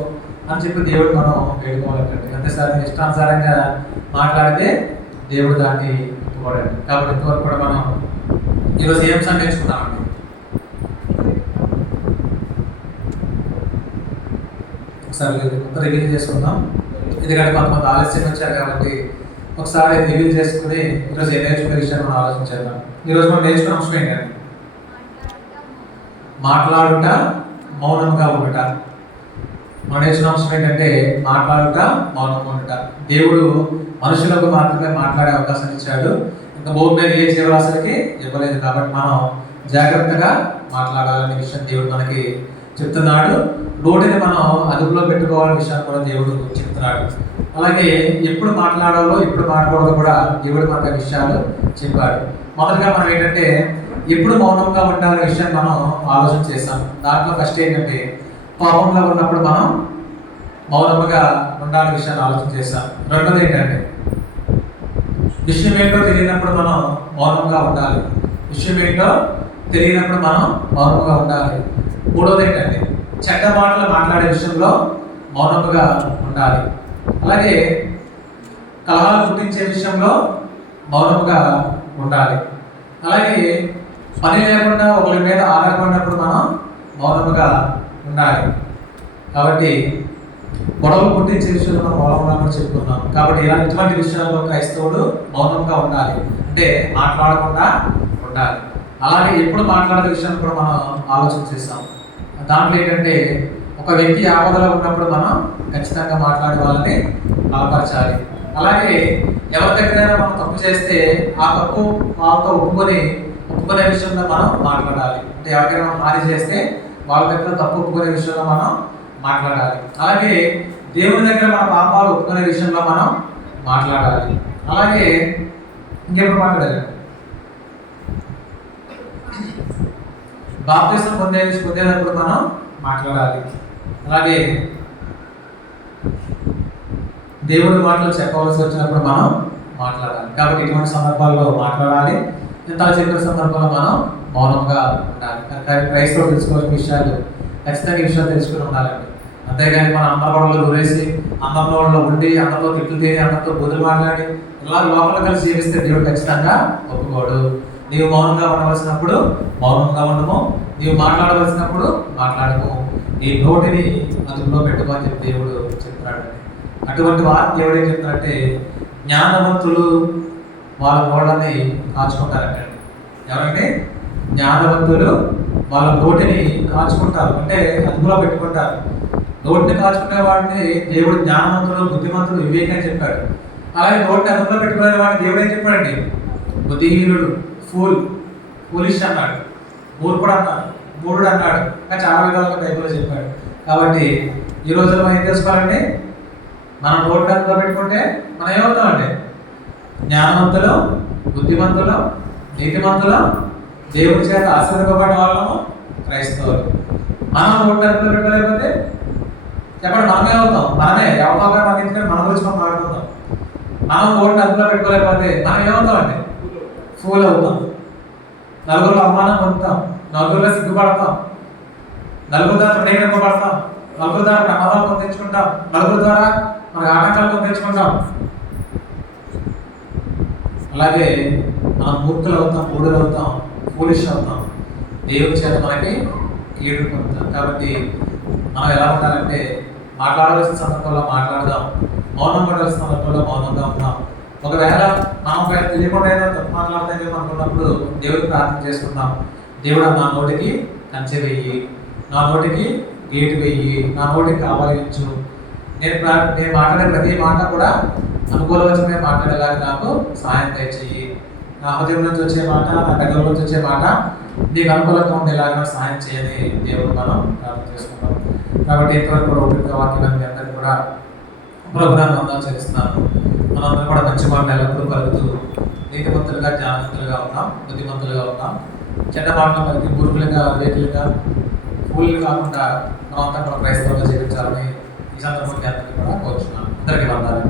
అని చెప్పి దేవుడు మనం వేడుకోవాలంటే. అంతేసారి ఇష్టానుసారంగా మాట్లాడితే దేవుడు దాన్ని ఒప్పుకోడండి. కాబట్టి ఇంతవరకు కూడా మనం ఈరోజు ఏం సందేశించుకున్నామండి? ఒకసారి రివీల్ చేసుకుందాం. ఎందుకంటే కొంతమంది ఆలస్యం వచ్చారు కాబట్టి ఒకసారి రివీల్ చేసుకుని ఈరోజు ఏం నేర్చుకునే విషయాన్ని మనం ఆలోచించేద్దాం. ఈరోజు మనం నేర్చుకున్న అంశం ఏంటంటే మాట్లాడుట మౌనంగా ఉండట. మనం నేర్చుకున్న అంశం ఏంటంటే మాట్లాడుట మౌనంగా ఉండట. దేవుడు మనుషులకు మాత్రమే మాట్లాడే అవకాశం ఇచ్చాడు, ఇంకా భూమి మీద ఏ జీవరాశులకి ఇవ్వలేదు. కాబట్టి మనం జాగ్రత్తగా మాట్లాడాలనే విషయం దేవుడు మనకి చెప్తున్నాడు. నోటిని మనం అదుపులో పెట్టుకోవాలనే విషయాన్ని కూడా దేవుడు చెప్తున్నాడు. అలాగే ఎప్పుడు మాట్లాడాలో ఎప్పుడు మాట్లాడదో కూడా దేవుడు మనకు విషయాలు చెప్పాడు. మొదటిగా మనం ఏంటంటే ఎప్పుడు మౌనంగా ఉండాలనే విషయాన్ని మనం ఆలోచన చేస్తాం. దాంట్లో ఫస్ట్ ఏంటంటే పాపంలో ఉన్నప్పుడు మనం మౌనంగా ఉండాలనే విషయాన్ని ఆలోచన చేస్తాం. రెండోది ఏంటంటే విషయం ఏంటో తెలియనప్పుడు మనం మౌనంగా ఉండాలి. విషయం ఏంటో తెలియనప్పుడు మనం మౌనంగా ఉండాలి. మూడోది ఏంటంటే చెడ్డ మాటలు మాట్లాడే విషయంలో మౌనంగా ఉండాలి. అలాగే కలహాలు పుట్టించే విషయంలో మౌనంగా ఉండాలి. అలాగే పని లేకుండా ఒకరి మీద ఆధారపడినప్పుడు మనం మౌనంగా ఉండాలి. కాబట్టి గొడవలు పుట్టించే విషయంలో మనం మౌనంగా కూడా చెప్పుకున్నాం. కాబట్టి ఇటువంటి విషయాల్లో క్రైస్తవుడు మౌనంగా ఉండాలి, అంటే మాట్లాడకుండా ఉండాలి. అలాగే ఎప్పుడు మాట్లాడే విషయాన్ని కూడా మనం ఆలోచన చేస్తాం. దాంట్లో ఏంటంటే ఒక వ్యక్తి ఆపదలో ఉన్నప్పుడు మనం ఖచ్చితంగా మాట్లాడే వాళ్ళని బలపరచాలి. అలాగే ఎవరి దగ్గరైనా మనం తప్పు చేస్తే ఆ తప్పు వాళ్ళతో ఒప్పుకునే విషయంలో మనం మాట్లాడాలి. అంటే ఎవరికైనా మనం హాని చేస్తే వాళ్ళ దగ్గర తప్పు ఒప్పుకునే విషయంలో మనం మాట్లాడాలి. అలాగే దేవుని దగ్గర మన పాపాలు ఒప్పుకునే విషయంలో మనం మాట్లాడాలి. అలాగే ఇంకెప్పుడు మాట్లాడాలి? బాప్తిసం పొందేటప్పుడు మనం మాట్లాడాలి. అలాగే దేవుడి మాటలు చెప్పవలసి వచ్చినప్పుడు మనం మాట్లాడాలి. కాబట్టి ఇటువంటి సందర్భాల్లో మాట్లాడాలి. ఇంత చెప్పిన సందర్భంలో మనం మౌనంగా ఉండాలి. కానీ క్రైస్తవులు తెలుసుకోవాల్సిన విషయాలు ఖచ్చితంగా ఈ విషయాలు తెలుసుకుని ఉండాలండి. అంతేగాని మనం అందరిలో దూరేసి అందరిలో ఉండి అందరిలో తిట్లు తిని అందరితో బుద్ధులు మాట్లాడి ఇలా లోపల కలిసి జీవిస్తే దేవుడు ఖచ్చితంగా ఒప్పుకోడు. నీవు మౌనంగా ఉండవలసినప్పుడు మౌనంగా ఉండము, నీవు మాట్లాడవలసినప్పుడు మాట్లాడము. ఈ నోటిని అదుపులో పెట్టుకోని చెప్పి దేవుడు చెప్తున్నాడు. అటువంటి వారు దేవుడు ఏం చెప్తున్నాడంటే జ్ఞానవంతులు వాళ్ళ నోటిని కాచుకుంటారంటే. ఎవరంటే జ్ఞానవంతులు వాళ్ళ నోటిని కాచుకుంటారు, అంటే అదుపులో పెట్టుకుంటారు. నోటిని కాచుకునే వాడిని దేవుడు జ్ఞానవంతుడు, బుద్ధిమంతుడు, వివేకం అని చెప్పాడు. అలాగే నోటిని అదుపులో పెట్టుకునే వాడిని దేవుడు ఏం చెప్పాడండి? బుద్ధిహీనుడు, ఫూలిష్ అన్నాడు, మూర్ఖుడు అన్నాడు, మూఢుడు అన్నాడు. ఇంకా చాలా విధాలుగా బైబిల్లో చెప్పాడు. కాబట్టి ఈ రోజుల్లో మనం ఏం చేసుకోవాలంటే మనం నోటిని అదుపులో పెట్టుకుంటే మనం ఏమవుతామండి? జ్ఞానవంతులు, బుద్ధిమంతులు, నీతిమంతులు, దేవుడి చేత ఆశీర్వదింపబడిన వాళ్ళము క్రైస్తవులు. మనం నోటిని అదుపులో పెట్టుకోలేకపోతే చెప్పండి మనమే అవుతాం. మనమే ఎవరితో మన ఇంటికి మన గురించి మనం మాట్లాడుకుందాం. మనం నోటిని అదుపులో పెట్టుకోలేకపోతే మనం ఏమవుతామండి? ఫూల్ అవుతాం. నలుగురిలో అవమానం పొందుతాం, నలుగురిలో సిగ్గుపడతాం, నలుగురు ద్వారా ప్రేమింపబడతాం, నలుగురు ద్వారా ప్రమాదాలు పొందించుకుంటాం, నలుగురు ద్వారా మన ఆటంకాలు పొందించుకుంటాం. అలాగే మనం మూర్ఖులు అవుతాం, మూఢులు అవుతాం, ఫూలిష్ అవుతాం. దేవుడి చేత మనకి కీడు పొందుతాం. కాబట్టి మనం ఎలా ఉండాలంటే మాట్లాడవలసిన సందర్భంలో మాట్లాడదాం, మౌనం పడాల్సిన సందర్భంలో మౌనంగా ఉందాం. ఒకవేళ మనం తెలియకుండా ఏదో తప్పు మాట్లాడతామేమో అనుకున్నప్పుడు దేవుడికి ప్రార్థన చేసుకుందాం. దేవుడు నా నోటికి కంచె వెయ్యి, నా నోటికి గేటు వెయ్యి, నా నోటికి కావాలించు. నేను మాట్లాడే ప్రతి మాట కూడా అనుకూలవచమే మాట్లాడేలాగా నాకు సహాయం దయచేయి. నా హృదయం నుంచి వచ్చే మాట, నా దగ్గర నుంచి వచ్చే మాట నీకు అనుకూలంగా ఉండేలాగా సహాయం చేయని దేవుడు మనం ప్రార్థన చేసుకుంటాం. కాబట్టి ఇంతవరకు కూడా ఉపయోగ వాక్యాన్ని అందరికీ కూడా ప్రోగ్రాం అందాలు చేస్తున్నాను. మనందరం కూడా మంచి మాటలు ఎల్లప్పుడూ కలుగుతూ నీతిమంతులుగా, జ్ఞానవంతులుగా ఉన్నాం, బుద్ధిమంతులుగా ఉన్నాం. చెడ్డ మాటలు మనకి మూర్ఖులుగా, వేకులుగా, ఊళ్ళు కాకుండా మనమంతా కూడా క్రైస్తవులు జీవించాలని ఈ సందర్భంగా అందరికీ కూడా కోరుచున్నాను. అందరికీ వందాలు.